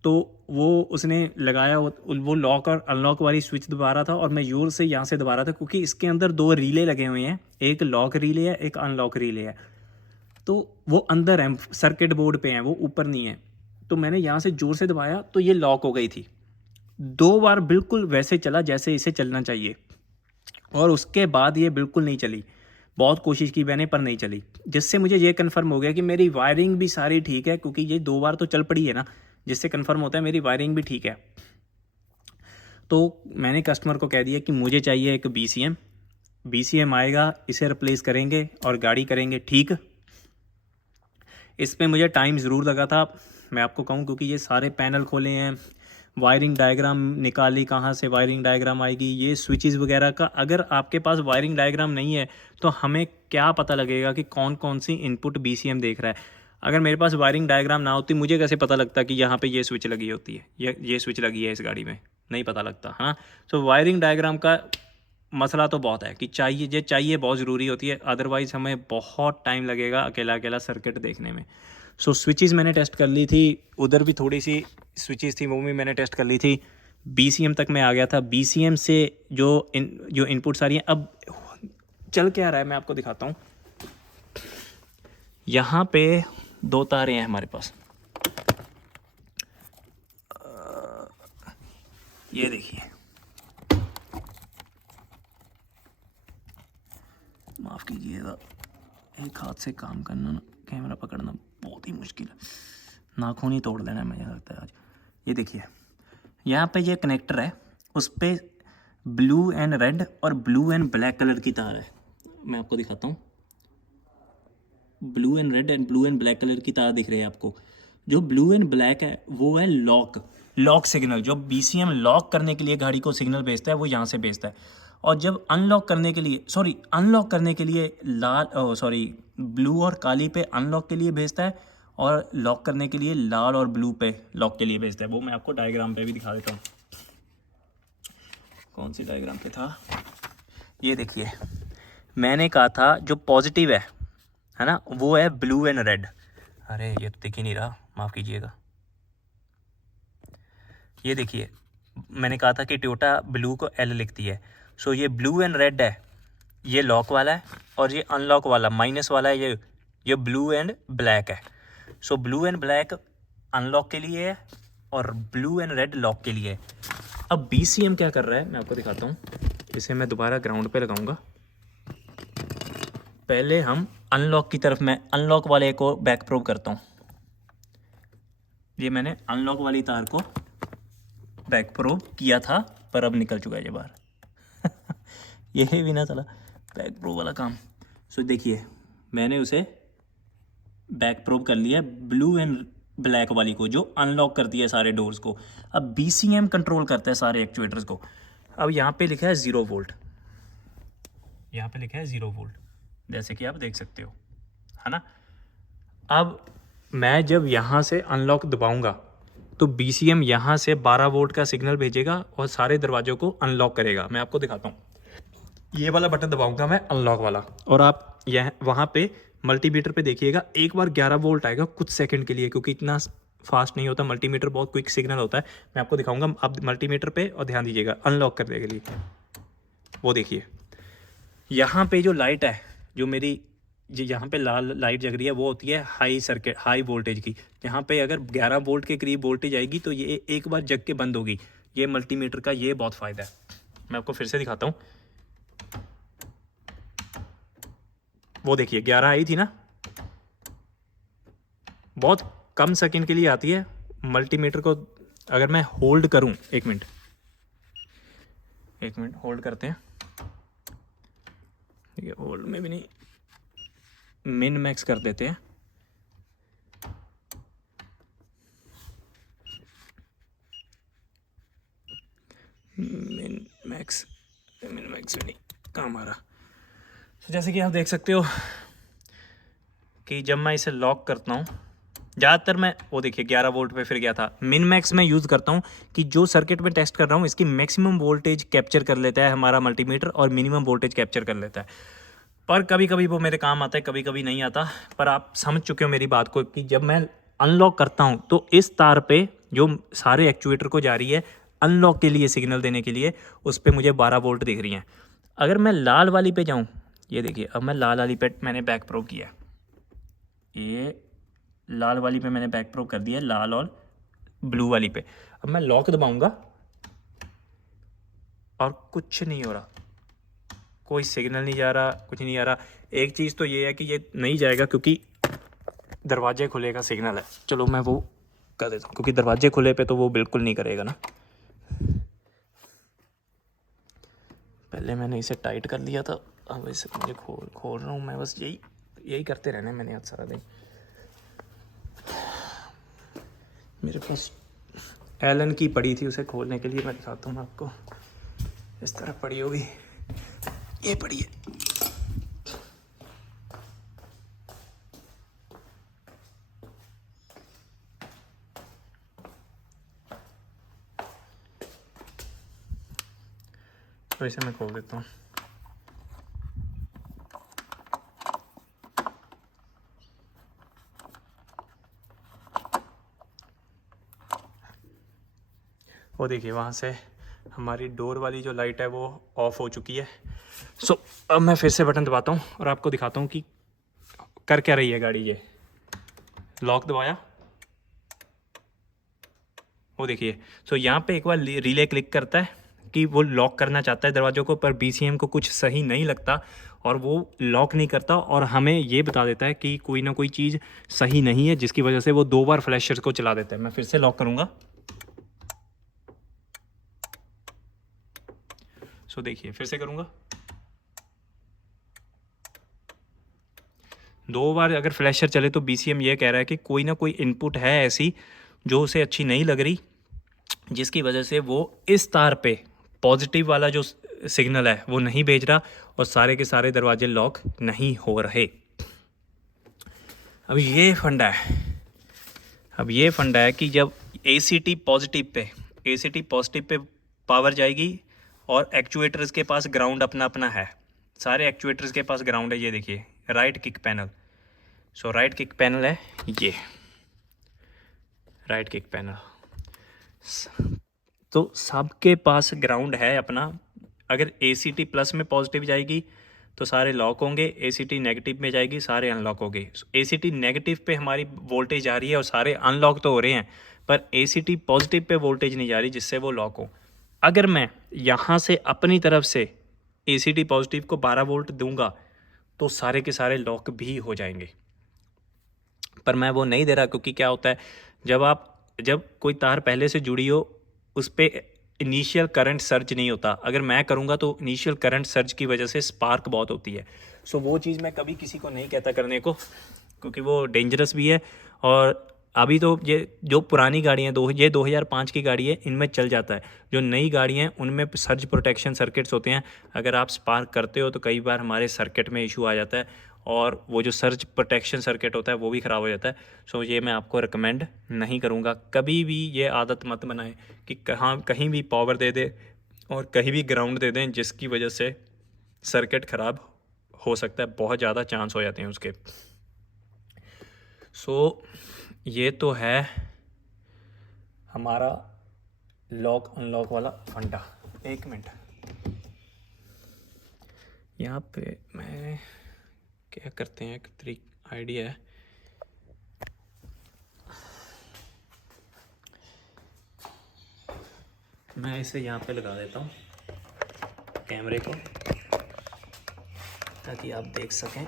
तो वो उसने लगाया, वो लॉक और अनलॉक वाली स्विच दबा रहा था और मैं जोर से यहाँ से दबा रहा था, क्योंकि इसके अंदर 2 रिले लगे हुए हैं, एक लॉक रिले है एक अनलॉक रिले है। तो वो अंदर है, सर्किट बोर्ड पे हैं, वो ऊपर नहीं है। तो मैंने यहाँ से जोर से दबाया तो ये लॉक हो गई थी। 2 बार बिल्कुल वैसे चला जैसे इसे चलना चाहिए और उसके बाद ये बिल्कुल नहीं चली। बहुत कोशिश की मैंने पर नहीं चली, जिससे मुझे ये कंफर्म हो गया कि मेरी वायरिंग भी सारी ठीक है, क्योंकि ये 2 बार तो चल पड़ी है ना, जिससे कंफर्म होता है मेरी वायरिंग भी ठीक है। तो मैंने कस्टमर को कह दिया कि मुझे चाहिए एक BCM आएगा, इसे रिप्लेस करेंगे और गाड़ी करेंगे ठीक। इस पे मुझे टाइम ज़रूर लगा था, मैं आपको कहूँ, क्योंकि ये सारे पैनल खोले हैं, वायरिंग डायग्राम निकाली, कहाँ से वायरिंग डायग्राम आएगी, ये स्विचेस वगैरह का। अगर आपके पास वायरिंग डायग्राम नहीं है तो हमें क्या पता लगेगा कि कौन कौन सी इनपुट BCM देख रहा है। अगर मेरे पास वायरिंग डायग्राम ना होती, मुझे कैसे पता लगता कि यहाँ पे ये स्विच लगी होती है, ये स्विच लगी है इस गाड़ी में, नहीं पता लगता। हाँ, तो वायरिंग डायग्राम का मसला तो बहुत है कि चाहिए बहुत ज़रूरी होती है, अदरवाइज़ हमें बहुत टाइम लगेगा अकेला सर्किट देखने में। सो स्विचेस मैंने टेस्ट कर ली थी, उधर भी थोड़ी सी स्विचेस थी वो भी मैंने टेस्ट कर ली थी। BCM तक मैं आ गया था। BCM से जो इनपुट सारी हैं, अब चल क्या रहा है मैं आपको दिखाता हूँ। यहाँ पे 2 तारें हैं हमारे पास, ये देखिए, माफ़ कीजिएगा, एक हाथ से काम करना ना, कैमरा पकड़ना बहुत ही मुश्किल है, नाखून ही तोड़ लेना मुझे लगता है आज। ये देखिए यहाँ पे ये कनेक्टर है, उस पर ब्लू एंड रेड और ब्लू एंड ब्लैक कलर की तार है। मैं आपको दिखाता हूँ, blue and red and blue and black colour की तार दिख रही है आपको। जो ब्लू एंड ब्लैक है वो है लॉक सिग्नल। जो BCM लॉक करने के लिए गाड़ी को सिग्नल भेजता है वो यहाँ से भेजता है, और जब अनलॉक करने के लिए ब्लू और काली पे अनलॉक के लिए भेजता है, और लॉक करने के लिए लाल और ब्लू पे लॉक के लिए भेजता है। वो मैं आपको डायग्राम पे भी दिखा देता हूँ। कौन सी डायग्राम पे था, ये देखिए, मैंने कहा था जो पॉजिटिव है ना, वो है ब्लू एंड रेड। अरे ये तो दिख ही नहीं रहा, माफ़ कीजिएगा। ये देखिए, मैंने कहा था कि टोयोटा ब्लू को एल लिखती है। सो ये ब्लू एंड रेड है, ये लॉक वाला है, और ये अनलॉक वाला माइनस वाला है, ये ब्लू एंड ब्लैक है। सो ब्लू एंड ब्लैक अनलॉक के लिए है और ब्लू एंड रेड लॉक के लिए है। अब BCM क्या कर रहा है मैं आपको दिखाता हूँ। इसे मैं दोबारा ग्राउंड पे लगाऊंगा। पहले हम अनलॉक की तरफ, मैं अनलॉक वाले को बैक प्रोब करता हूँ। ये मैंने अनलॉक वाली तार को बैक प्रोब किया था, पर अब निकल चुका है ये बाहर। ये भी ना चला बैक प्रोब वाला काम। सो देखिए, मैंने उसे बैक प्रोब कर लिया ब्लू एंड ब्लैक वाली को, जो अनलॉक करती है सारे डोर्स को। अब BCM कंट्रोल करता है सारे एक्चुएटर्स को। अब यहाँ पे लिखा है 0 वोल्ट, यहाँ पे लिखा है 0 वोल्ट, जैसे कि आप देख सकते हो, है ना। अब मैं जब यहाँ से अनलॉक दबाऊंगा तो BCM यहाँ से 12 वोल्ट का सिग्नल भेजेगा और सारे दरवाजों को अनलॉक करेगा। मैं आपको दिखाता हूँ। ये वाला बटन दबाऊंगा मैं, अनलॉक वाला, और आप यह वहाँ पे मल्टीमीटर पे देखिएगा, एक बार 11 वोल्ट आएगा कुछ सेकंड के लिए, क्योंकि इतना फास्ट नहीं होता मल्टीमीटर, बहुत क्विक सिग्नल होता है। मैं आपको दिखाऊंगा, आप मल्टीमीटर पे और ध्यान दीजिएगा अनलॉक करने के लिए। वो देखिए, यहाँ पे जो लाइट है, जो मेरी यहाँ पे लाल लाइट जग रही है, वो होती है हाई सर्किट, हाई वोल्टेज की। यहाँ पे अगर 11 वोल्ट के करीब वोल्टेज आएगी तो ये एक बार जग के बंद होगी। ये मल्टीमीटर का ये बहुत फ़ायदा है। मैं आपको फिर से दिखाता हूँ। वो देखिए 11 आई थी ना, बहुत कम सेकंड के लिए आती है। मल्टीमीटर को अगर मैं होल्ड करूं, एक मिनट होल्ड करते हैं। ठीक है, होल्ड में भी नहीं, मिन मैक्स कर देते हैं। मिन मैक्स भी नहीं काम आ रहा। तो जैसे कि आप देख सकते हो कि जब मैं इसे लॉक करता हूँ, ज़्यादातर मैं, वो देखिए 11 वोल्ट पे फिर गया था। मिन मैक्स मैं यूज़ करता हूँ कि जो सर्किट में टेस्ट कर रहा हूँ इसकी मैक्सिमम वोल्टेज कैप्चर कर लेता है हमारा मल्टीमीटर, और मिनिमम वोल्टेज कैप्चर कर लेता है। पर कभी कभी वो मेरे काम आता है, कभी कभी नहीं आता। पर आप समझ चुके हो मेरी बात को कि जब मैं अनलॉक करता हूँ तो इस तार पे जो सारे एक्चुएटर को जा रही है अनलॉक के लिए सिग्नल देने के लिए, उस पर मुझे 12 वोल्ट दिख रही हैं। अगर मैं लाल वाली पे जाऊँ, ये देखिए, अब मैं लाल वाली पे मैंने बैक प्रोब किया, ये लाल वाली पे मैंने बैक प्रोब कर दिया, लाल और ब्लू वाली पे। अब मैं लॉक दबाऊंगा और कुछ नहीं हो रहा, कोई सिग्नल नहीं जा रहा, कुछ नहीं आ रहा। एक चीज़ तो ये है कि ये नहीं जाएगा क्योंकि दरवाजे खुले का सिग्नल है। चलो मैं वो कर देता हूँ, क्योंकि दरवाजे खुले पे तो वो बिल्कुल नहीं करेगा ना। पहले मैंने इसे टाइट कर लिया था, अब इसे मुझे खोल रहा हूँ मैं। बस यही करते रहना है मैंने आज सारा दिन। मेरे पास एलन की पड़ी थी, उसे खोलने के लिए मैं दिखाता हूँ आपको। इस तरह पड़ी होगी, ये पड़ी है। तो इसे मैं खोल देता हूँ। वो देखिए, वहाँ से हमारी डोर वाली जो लाइट है वो ऑफ हो चुकी है। सो अब मैं फिर से बटन दबाता हूँ और आपको दिखाता हूँ कि कर क्या रही है गाड़ी। ये लॉक दबाया, वो देखिए। सो यहाँ पे एक बार रिले क्लिक करता है कि वो लॉक करना चाहता है दरवाज़ों को, पर BCM को कुछ सही नहीं लगता और वो लॉक नहीं करता, और हमें ये बता देता है कि कोई ना कोई चीज़ सही नहीं है, जिसकी वजह से वो 2 बार फ्लैशर्स को चला देता है। मैं फिर से लॉक करूँगा। सो देखिए, फिर से करूँगा, 2 बार अगर फ्लैशर चले तो BCM ये कह रहा है कि कोई ना कोई इनपुट है ऐसी जो उसे अच्छी नहीं लग रही, जिसकी वजह से वो इस तार पे पॉजिटिव वाला जो सिग्नल है वो नहीं भेज रहा और सारे के सारे दरवाजे लॉक नहीं हो रहे। अब ये फंडा है, अब ये फंडा है कि जब ACT पॉजिटिव पे पावर जाएगी और एक्चुएटर्स के पास ग्राउंड अपना अपना है, सारे एक्चुएटर्स के पास ग्राउंड है। ये देखिए राइट किक पैनल, सो राइट किक पैनल है ये राइट किक पैनल, तो सबके पास ग्राउंड है अपना। अगर ACT प्लस में पॉजिटिव जाएगी तो सारे लॉक होंगे, ACT नेगेटिव में जाएगी सारे अनलॉक होंगे। ACT नेगेटिव पे हमारी वोल्टेज जा रही है और सारे अनलॉक तो हो रहे हैं, पर ACT पॉजिटिव पे वोल्टेज नहीं जा रही जिससे वो लॉक हो। अगर मैं यहाँ से अपनी तरफ से ACT पॉजिटिव को 12 वोल्ट दूंगा तो सारे के सारे लॉक भी हो जाएंगे, पर मैं वो नहीं दे रहा, क्योंकि क्या होता है जब कोई तार पहले से जुड़ी हो उस पर इनिशियल करंट सर्ज नहीं होता। अगर मैं करूँगा तो इनिशियल करंट सर्ज की वजह से स्पार्क बहुत होती है। सो वो चीज़ मैं कभी किसी को नहीं कहता करने को, क्योंकि वो डेंजरस भी है। और अभी तो ये जो पुरानी गाड़ी हैं, ये 2005 की गाड़ी है, इनमें चल जाता है। जो नई गाड़ी हैं उनमें सर्ज प्रोटेक्शन सर्किट्स होते हैं, अगर आप स्पार्क करते हो तो कई बार हमारे सर्किट में इशू आ जाता है और वो जो सर्ज प्रोटेक्शन सर्किट होता है वो भी ख़राब हो जाता है। सो ये मैं आपको रिकमेंड नहीं करूँगा, कभी भी ये आदत मत बनाएं कि कहीं भी पावर दे दे और कहीं भी ग्राउंड दे दें जिसकी वजह से सर्किट ख़राब हो सकता है, बहुत ज़्यादा चांस हो जाते हैं उसके। सो ये तो है हमारा लॉक अनलॉक वाला फंडा। एक मिनट, यहाँ पे मैं क्या करते हैं, एक आइडिया है। मैं इसे यहाँ पे लगा देता हूँ कैमरे को, ताकि आप देख सकें।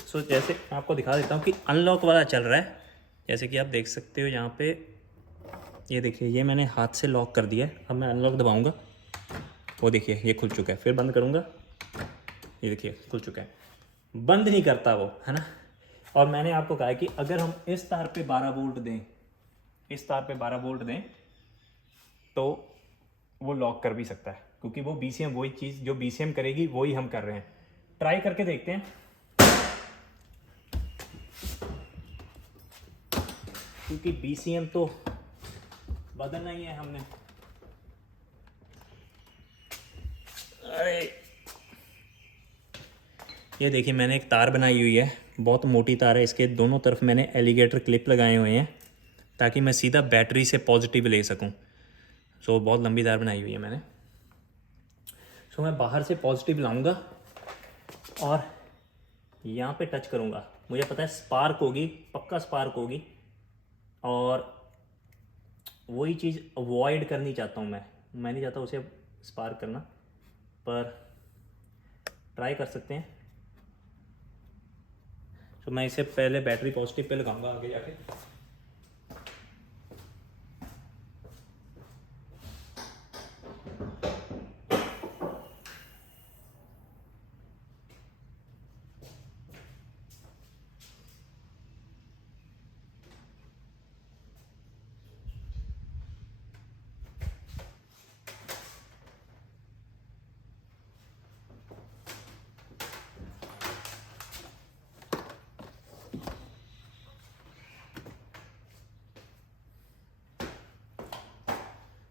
सो जैसे मैं आपको दिखा देता हूँ कि अनलॉक वाला चल रहा है, जैसे कि आप देख सकते हो यहाँ पे। ये देखिए, ये मैंने हाथ से लॉक कर दिया है। अब मैं अनलॉक दबाऊंगा, वो देखिए ये खुल चुका है। फिर बंद करूँगा, ये देखिए खुल चुका है। बंद नहीं करता वो, है ना। और मैंने आपको कहा है कि अगर हम इस तार पे 12 वोल्ट दें, इस तार पे 12 वोल्ट दें तो वो लॉक कर भी सकता है, क्योंकि वो BCM वही चीज़ जो BCM करेगी वही हम कर रहे हैं। ट्राई करके देखते हैं, क्योंकि BCM तो बदलना ही है हमने। अरे ये देखिए, मैंने एक तार बनाई हुई है, बहुत मोटी तार है। इसके दोनों तरफ मैंने एलिगेटर क्लिप लगाए हुए हैं ताकि मैं सीधा बैटरी से पॉजिटिव ले सकूं। सो बहुत लंबी तार बनाई हुई है मैंने। सो मैं बाहर से पॉजिटिव लाऊंगा और यहाँ पे टच करूँगा। मुझे पता है स्पार्क होगी, पक्का स्पार्क होगी, और वही चीज़ अवॉइड करनी चाहता हूँ मैं नहीं चाहता उसे स्पार्क करना, पर ट्राई कर सकते हैं। तो मैं इसे पहले बैटरी पॉजिटिव पे लगाऊंगा आगे जाके।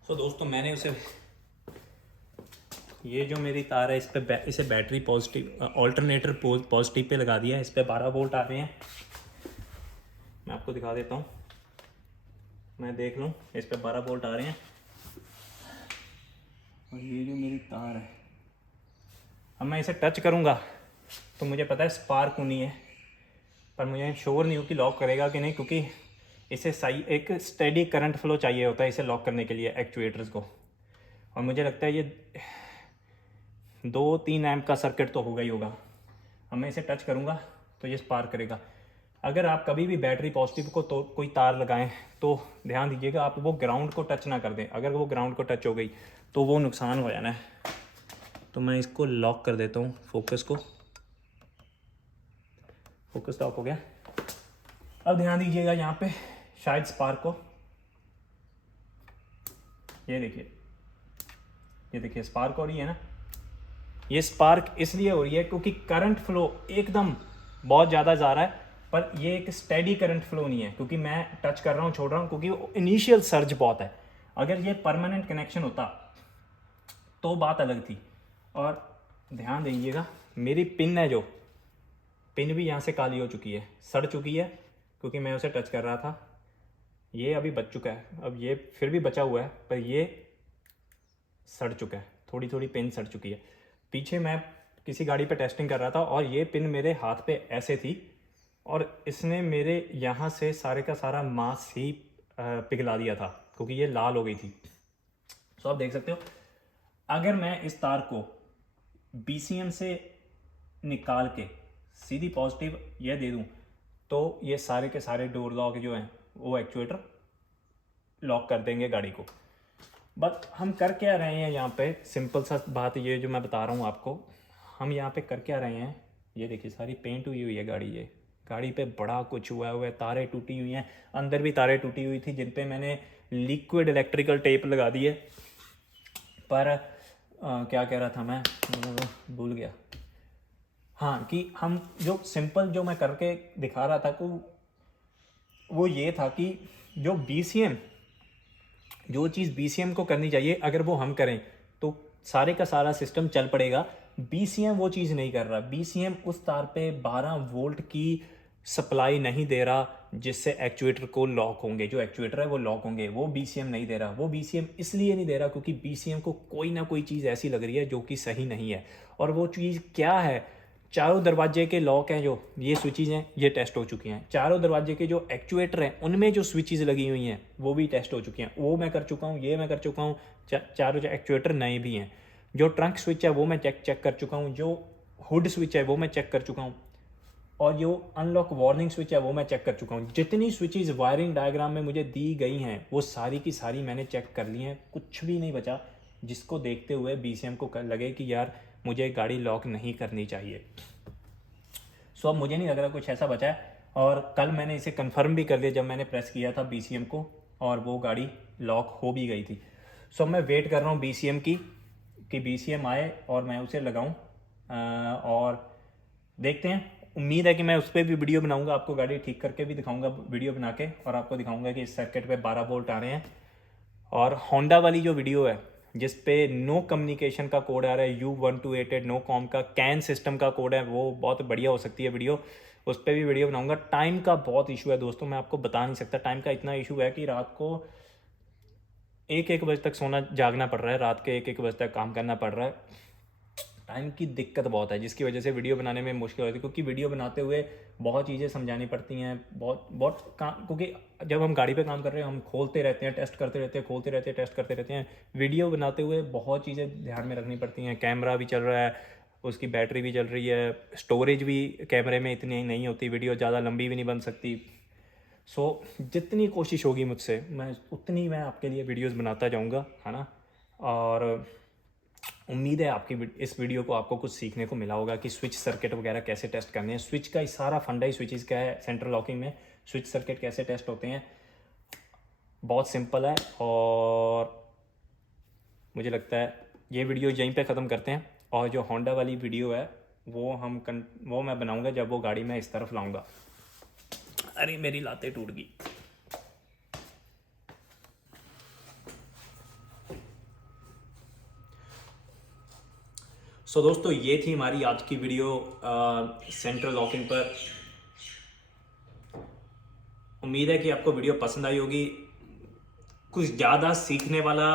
तो दोस्तों, मैंने उसे, ये जो मेरी तार है इस पे इसे battery positive alternator positive pay लगा दिया है। इस पे 12 वोल्ट आ रहे हैं। मैं आपको दिखा देता हूँ, मैं देख लूँ, इस पे 12 वोल्ट आ रहे हैं। और ये जो मेरी तार है, अब मैं इसे टच करूँगा तो मुझे पता है स्पार्क होनी है, पर मुझे श्योर नहीं हो कि लॉक करेगा कि नहीं, क्योंकि इसे सही एक स्टेडी करंट फ्लो चाहिए होता है इसे लॉक करने के लिए एक्चुएटर्स को। और मुझे लगता है ये 2-3 एम्प का सर्किट तो होगा ही होगा। अब मैं इसे टच करूँगा तो ये स्पार्क करेगा। अगर आप कभी भी बैटरी पॉजिटिव को तो कोई तार लगाएं तो ध्यान दीजिएगा आप वो ग्राउंड को टच ना कर दें। अगर वो ग्राउंड को टच हो गई तो वो नुकसान हो जाना है। तो मैं इसको लॉक कर देता हूँ, फोकस फोकस लॉक हो गया। अब ध्यान दीजिएगा यहाँ पे शायद स्पार्क को, ये देखिए स्पार्क हो रही है ना। ये स्पार्क इसलिए हो रही है क्योंकि करंट फ्लो एकदम बहुत ज़्यादा जा रहा है, पर ये एक स्टेडी करंट फ्लो नहीं है, क्योंकि मैं टच कर रहा हूँ छोड़ रहा हूँ, क्योंकि इनिशियल सर्ज बहुत है। अगर ये परमानेंट कनेक्शन होता तो बात अलग थी। और ध्यान दीजिएगा मेरी पिन है, जो पिन भी यहाँ से काली हो चुकी है, सड़ चुकी है, क्योंकि मैं उसे टच कर रहा था। ये अभी बच चुका है, अब ये फिर भी बचा हुआ है, पर ये सड़ चुका है, थोड़ी थोड़ी पिन सड़ चुकी है। पीछे मैं किसी गाड़ी पे टेस्टिंग कर रहा था और ये पिन मेरे हाथ पे ऐसे थी और इसने मेरे यहाँ से सारे का सारा मांस ही पिघला दिया था, क्योंकि ये लाल हो गई थी। तो आप देख सकते हो, अगर मैं इस तार को BCM से निकाल के सीधी पॉजिटिव ये दे दूं तो ये सारे के सारे डोर लॉक जो हैं वो एक्चुएटर लॉक कर देंगे गाड़ी को। बट हम कर क्या रहे हैं यहाँ पे, सिंपल सा बात ये जो मैं बता रहा हूँ आपको, हम यहाँ पे कर क्या रहे हैं। ये देखिए सारी पेंट हुई है गाड़ी, ये गाड़ी पे बड़ा कुछ हुआ है, तारें टूटी हुई हैं, अंदर भी तारें टूटी हुई थी जिन पे मैंने लिक्विड इलेक्ट्रिकल टेप लगा दी है। पर क्या कह रहा था मैं, भूल गया। हाँ, कि हम जो सिंपल जो मैं करके दिखा रहा था को वो ये था कि जो BCM, जो चीज़ BCM को करनी चाहिए अगर वो हम करें तो सारे का सारा सिस्टम चल पड़ेगा। BCM वो चीज़ नहीं कर रहा। BCM उस तार पे 12 वोल्ट की सप्लाई नहीं दे रहा जिससे एक्चुएटर को लॉक होंगे, जो एक्चुएटर है वो लॉक होंगे, वो BCM नहीं दे रहा। वो BCM इसलिए नहीं दे रहा क्योंकि BCM को कोई ना कोई चीज़ ऐसी लग रही है जो कि सही नहीं है। और वो चीज़ क्या है, चारों दरवाजे के लॉक हैं, जो ये स्विचेज हैं ये टेस्ट हो चुकी हैं। चारों दरवाजे के जो एक्चुएटर हैं उनमें जो स्विचेज लगी हुई हैं वो भी टेस्ट हो चुकी हैं, वो मैं कर चुका हूँ, ये मैं कर चुका हूँ। चारों जो एक्चुएटर नए भी हैं। जो ट्रंक स्विच है वो मैं चेक कर चुका हूँ, जो हुड स्विच है वो मैं चेक कर चुका हूँ, और जो अनलॉक वार्निंग स्विच है वो मैं चेक कर चुका हूँ। जितनी स्विचेज वायरिंग डायग्राम में मुझे दी गई हैं वो सारी की सारी मैंने चेक कर ली हैं, कुछ भी नहीं बचा जिसको देखते हुए BCM को लगे कि यार मुझे गाड़ी लॉक नहीं करनी चाहिए। सो अब मुझे नहीं लग रहा कुछ ऐसा बचा है। और कल मैंने इसे कंफर्म भी कर दिया जब मैंने प्रेस किया था BCM को, और वो गाड़ी लॉक हो भी गई थी। सो मैं वेट कर रहा हूँ BCM की, कि BCM आए और मैं उसे लगाऊं, और देखते हैं। उम्मीद है कि मैं उस पर भी वीडियो बनाऊंगा, आपको गाड़ी ठीक करके भी दिखाऊंगा वीडियो बना के, और आपको दिखाऊंगा कि इस सर्किट पे 12 वोल्ट आ रहे हैं। और होंडा वाली जो वीडियो है जिस पे नो कम्युनिकेशन का कोड आ रहा है, U1288 नो कॉम का कैन सिस्टम का कोड है, वो बहुत बढ़िया हो सकती है वीडियो, उस पर भी वीडियो बनाऊंगा। टाइम का बहुत इशू है दोस्तों, मैं आपको बता नहीं सकता। टाइम का इतना इशू है कि रात को 1-1 बजे तक सोना जागना पड़ रहा है, रात के 1-1 बजे तक काम करना पड़ रहा है। टाइम की दिक्कत बहुत है जिसकी वजह से वीडियो बनाने में मुश्किल होती है, क्योंकि वीडियो बनाते हुए बहुत चीज़ें समझानी पड़ती हैं, बहुत काम, क्योंकि जब हम गाड़ी पे काम कर रहे हैं हम खोलते रहते हैं, टेस्ट करते रहते हैं, खोलते रहते हैं, टेस्ट करते रहते हैं। वीडियो बनाते हुए बहुत चीज़ें ध्यान में रखनी पड़ती हैं, कैमरा भी चल रहा है, उसकी बैटरी भी चल रही है, स्टोरेज भी कैमरे में इतनी नहीं होती, वीडियो ज़्यादा लंबी भी नहीं बन सकती। सो जितनी कोशिश होगी मुझसे मैं उतनी मैं आपके लिए वीडियोस बनाता जाऊंगा, है ना। और उम्मीद है आपकी इस वीडियो को आपको कुछ सीखने को मिला होगा कि स्विच सर्किट वगैरह कैसे टेस्ट करने हैं। स्विच का ही सारा फंडा ही स्विचेस का है, सेंट्रल लॉकिंग में स्विच सर्किट कैसे टेस्ट होते हैं, बहुत सिंपल है। और मुझे लगता है ये वीडियो यहीं पे ख़त्म करते हैं, और जो होंडा वाली वीडियो है वो मैं बनाऊंगा जब वो गाड़ी मैं इस तरफ लाऊंगा। अरे मेरी लातें टूट गई। सो दोस्तों ये थी हमारी आज की वीडियो सेंट्रल लॉकिंग पर। उम्मीद है कि आपको वीडियो पसंद आई होगी। कुछ ज़्यादा सीखने वाला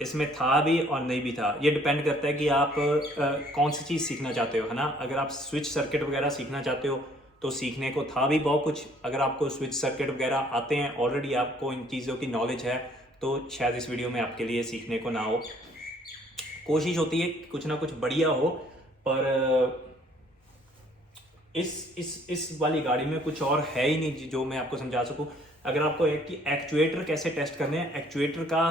इसमें था भी और नहीं भी था, ये डिपेंड करता है कि आप कौन सी चीज़ सीखना चाहते हो, है ना। अगर आप स्विच सर्किट वगैरह सीखना चाहते हो तो सीखने को था भी बहुत कुछ। अगर आपको स्विच सर्किट वगैरह आते हैं, ऑलरेडी आपको इन चीज़ों की नॉलेज है, तो शायद इस वीडियो में आपके लिए सीखने को ना हो। कोशिश होती है कुछ ना कुछ बढ़िया हो, पर इस वाली गाड़ी में कुछ और है ही नहीं जो मैं आपको समझा सकूं। अगर आपको एक कि एक्चुएटर कैसे टेस्ट करने हैं, एक्चुएटर का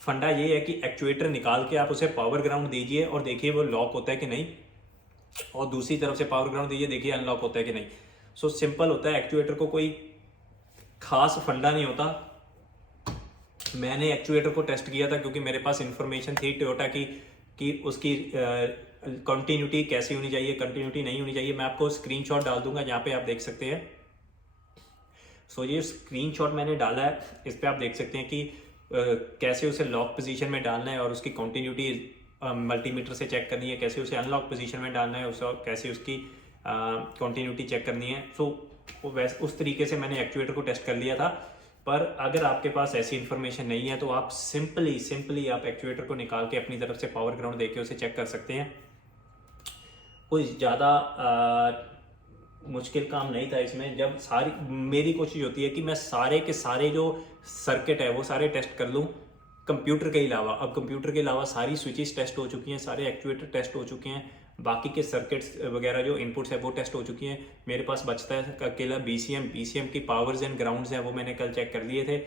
फंडा ये है कि एक्चुएटर निकाल के आप उसे पावर ग्राउंड दीजिए और देखिए वो लॉक होता है कि नहीं। और दूसरी तरफ से पावर ग्राउंड दीजिए, देखिए अनलॉक होता है कि नहीं। सो सिंपल होता है, एक्चुएटर को कोई खास फंडा नहीं होता। मैंने एक्चुएटर को टेस्ट किया था क्योंकि मेरे पास इंफॉर्मेशन थी टोयोटा की कि उसकी कंटिन्यूटी कैसी होनी चाहिए, कंटिन्यूटी नहीं होनी चाहिए। मैं आपको स्क्रीनशॉट डाल दूंगा जहाँ पे आप देख सकते हैं। सो ये स्क्रीनशॉट मैंने डाला है, इस पर आप देख सकते हैं कि कैसे उसे लॉक पोजीशन में डालना है और उसकी कंटिन्यूटी मल्टीमीटर से चेक करनी है, कैसे उसे अनलॉक पोजीशन में डालना है उसे, और कैसे उसकी कंटिन्यूटी चेक करनी है। सो वैसे उस तरीके से मैंने एक्चुएटर को टेस्ट कर लिया था। पर अगर आपके पास ऐसी इन्फॉर्मेशन नहीं है तो आप सिंपली आप एक्चुएटर को निकाल के अपनी तरफ से पावर ग्राउंड देके उसे चेक कर सकते हैं। कोई ज़्यादा मुश्किल काम नहीं था इसमें। जब सारी मेरी कोशिश होती है कि मैं सारे के सारे जो सर्किट है वो सारे टेस्ट कर लूँ कंप्यूटर के अलावा। अब कंप्यूटर के अलावा सारी स्विचेस टेस्ट हो चुकी हैं, सारे एक्चुएटर टेस्ट हो चुके हैं, बाकी के सर्किट्स वगैरह जो इनपुट्स है वो टेस्ट हो चुकी हैं। मेरे पास बचता है अकेला बीसीएम की पावर्स एंड ग्राउंड्स हैं, वो मैंने कल चेक कर लिए थे,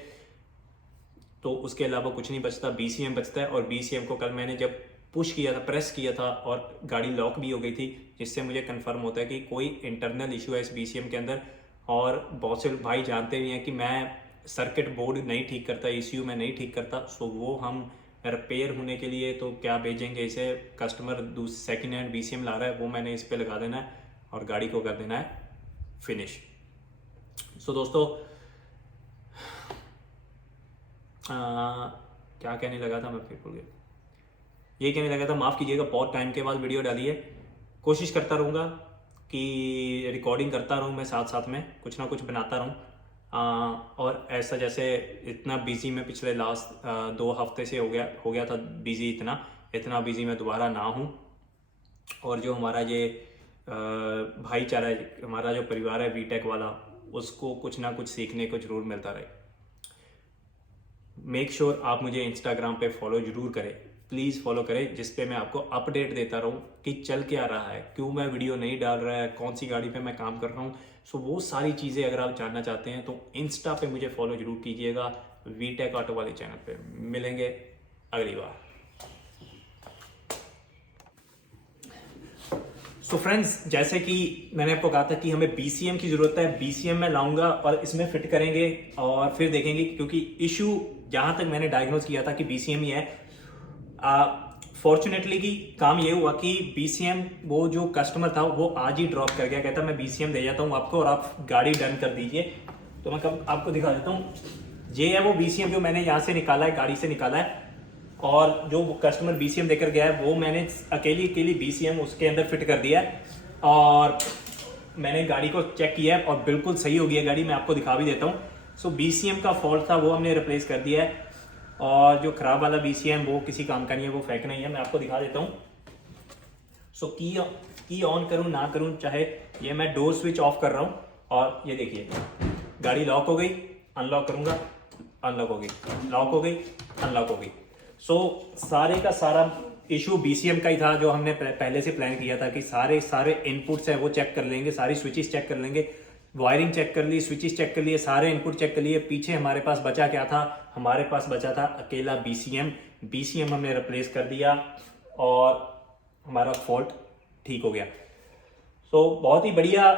तो उसके अलावा कुछ नहीं बचता। बीसीएम बचता है, और बीसीएम को कल मैंने जब पुश किया था, प्रेस किया था, और गाड़ी लॉक भी हो गई थी, जिससे मुझे कंफर्म होता है कि कोई इंटरनल इशू है इस बीसीएम के अंदर। और बहुत से भाई जानते भी हैं कि मैं सर्किट बोर्ड नहीं ठीक करता, ईसीयू में नहीं ठीक करता। सो वो हम रिपेयर होने के लिए तो क्या भेजेंगे इसे, कस्टमर सेकेंड हैंड बीसीएम ला रहा है, वो मैंने इस पे लगा देना है और गाड़ी को कर देना है फिनिश। सो दोस्तों क्या कहने लगा था, मैं फिर भूल गया। ये कहने लगा था, माफ़ कीजिएगा, बहुत टाइम के बाद वीडियो डाली है। कोशिश करता रहूँगा कि रिकॉर्डिंग करता रहूँ मैं, साथ साथ में कुछ ना कुछ बनाता रहूँ। और ऐसा जैसे इतना बिजी मैं पिछले लास्ट 2 हफ्ते से हो गया था बिजी, इतना बिजी मैं दोबारा ना हूँ। और जो हमारा ये भाईचारा है, हमारा जो परिवार है वीटेक वाला, उसको कुछ ना कुछ सीखने को जरूर मिलता रहे। मेक श्योर आप मुझे इंस्टाग्राम पे फॉलो जरूर करें, प्लीज़ फॉलो करें, जिस पे मैं आपको अपडेट देता रहूँ कि चल क्या रहा है, क्यों मैं वीडियो नहीं डाल रहा है, कौन सी गाड़ी पे मैं काम कर रहा हूँ। सो वो सारी चीज़ें अगर आप जानना चाहते हैं तो इंस्टा पे मुझे फॉलो जरूर कीजिएगा, वीटेक ऑटो वाले चैनल पे। मिलेंगे अगली बार। सो फ्रेंड्स, जैसे कि मैंने आपको कहा था कि हमें बीसीएम की ज़रूरत है, बीसीएम में लाऊंगा और इसमें फिट करेंगे और फिर देखेंगे, क्योंकि इशू जहाँ तक मैंने डायग्नोज किया था कि बीसीएम ही है। फॉर्चुनेटली की काम ये हुआ कि बीसीएम वो जो कस्टमर था वो आज ही ड्रॉप कर गया, कहता मैं बीसीएम दे जाता हूँ आपको और आप गाड़ी डन कर दीजिए। तो मैं कब आपको दिखा देता हूँ, ये है वो बीसीएम जो मैंने यहाँ से निकाला है, गाड़ी से निकाला है, और जो कस्टमर बीसीएम देकर गया है वो मैंने अकेली बीसीएम उसके अंदर फिट कर दिया है। और मैंने गाड़ी को चेक किया है और बिल्कुल सही हो गई है गाड़ी, मैं आपको दिखा भी देता हूँ। सो बीसीएम का फॉल्ट था वो हमने रिप्लेस कर दिया है, और जो खराब वाला बीसीएम वो किसी काम का नहीं है, वो फेंकना ही है। मैं आपको दिखा देता हूँ। सो की ऑन करूँ ना करूँ, चाहे ये मैं डोर स्विच ऑफ कर रहा हूँ और ये देखिए गाड़ी लॉक हो गई, अनलॉक करूँगा, अनलॉक हो गई, लॉक हो गई, अनलॉक हो गई। सो सारे का सारा इशू बीसीएम का ही था, जो हमने पहले से प्लान किया था कि सारे इनपुट्स हैं वो चेक कर लेंगे, सारी स्विचेस चेक कर लेंगे, वायरिंग चेक कर ली, स्विचेस चेक कर लिए, सारे इनपुट चेक कर लिए। पीछे हमारे पास बचा क्या था, हमारे पास बचा था अकेला बीसीएम हमने रिप्लेस कर दिया और हमारा फॉल्ट ठीक हो गया। तो बहुत ही बढ़िया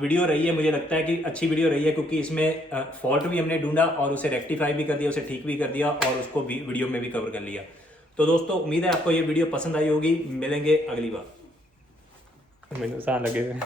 वीडियो रही है, मुझे लगता है कि अच्छी वीडियो रही है, क्योंकि इसमें फॉल्ट भी हमने ढूंढा और उसे रेक्टिफाई भी कर दिया, उसे ठीक भी कर दिया और उसको भी वीडियो में भी कवर कर लिया। तो दोस्तों उम्मीद है आपको ये वीडियो पसंद आई होगी, मिलेंगे अगली बार। मैंने लगे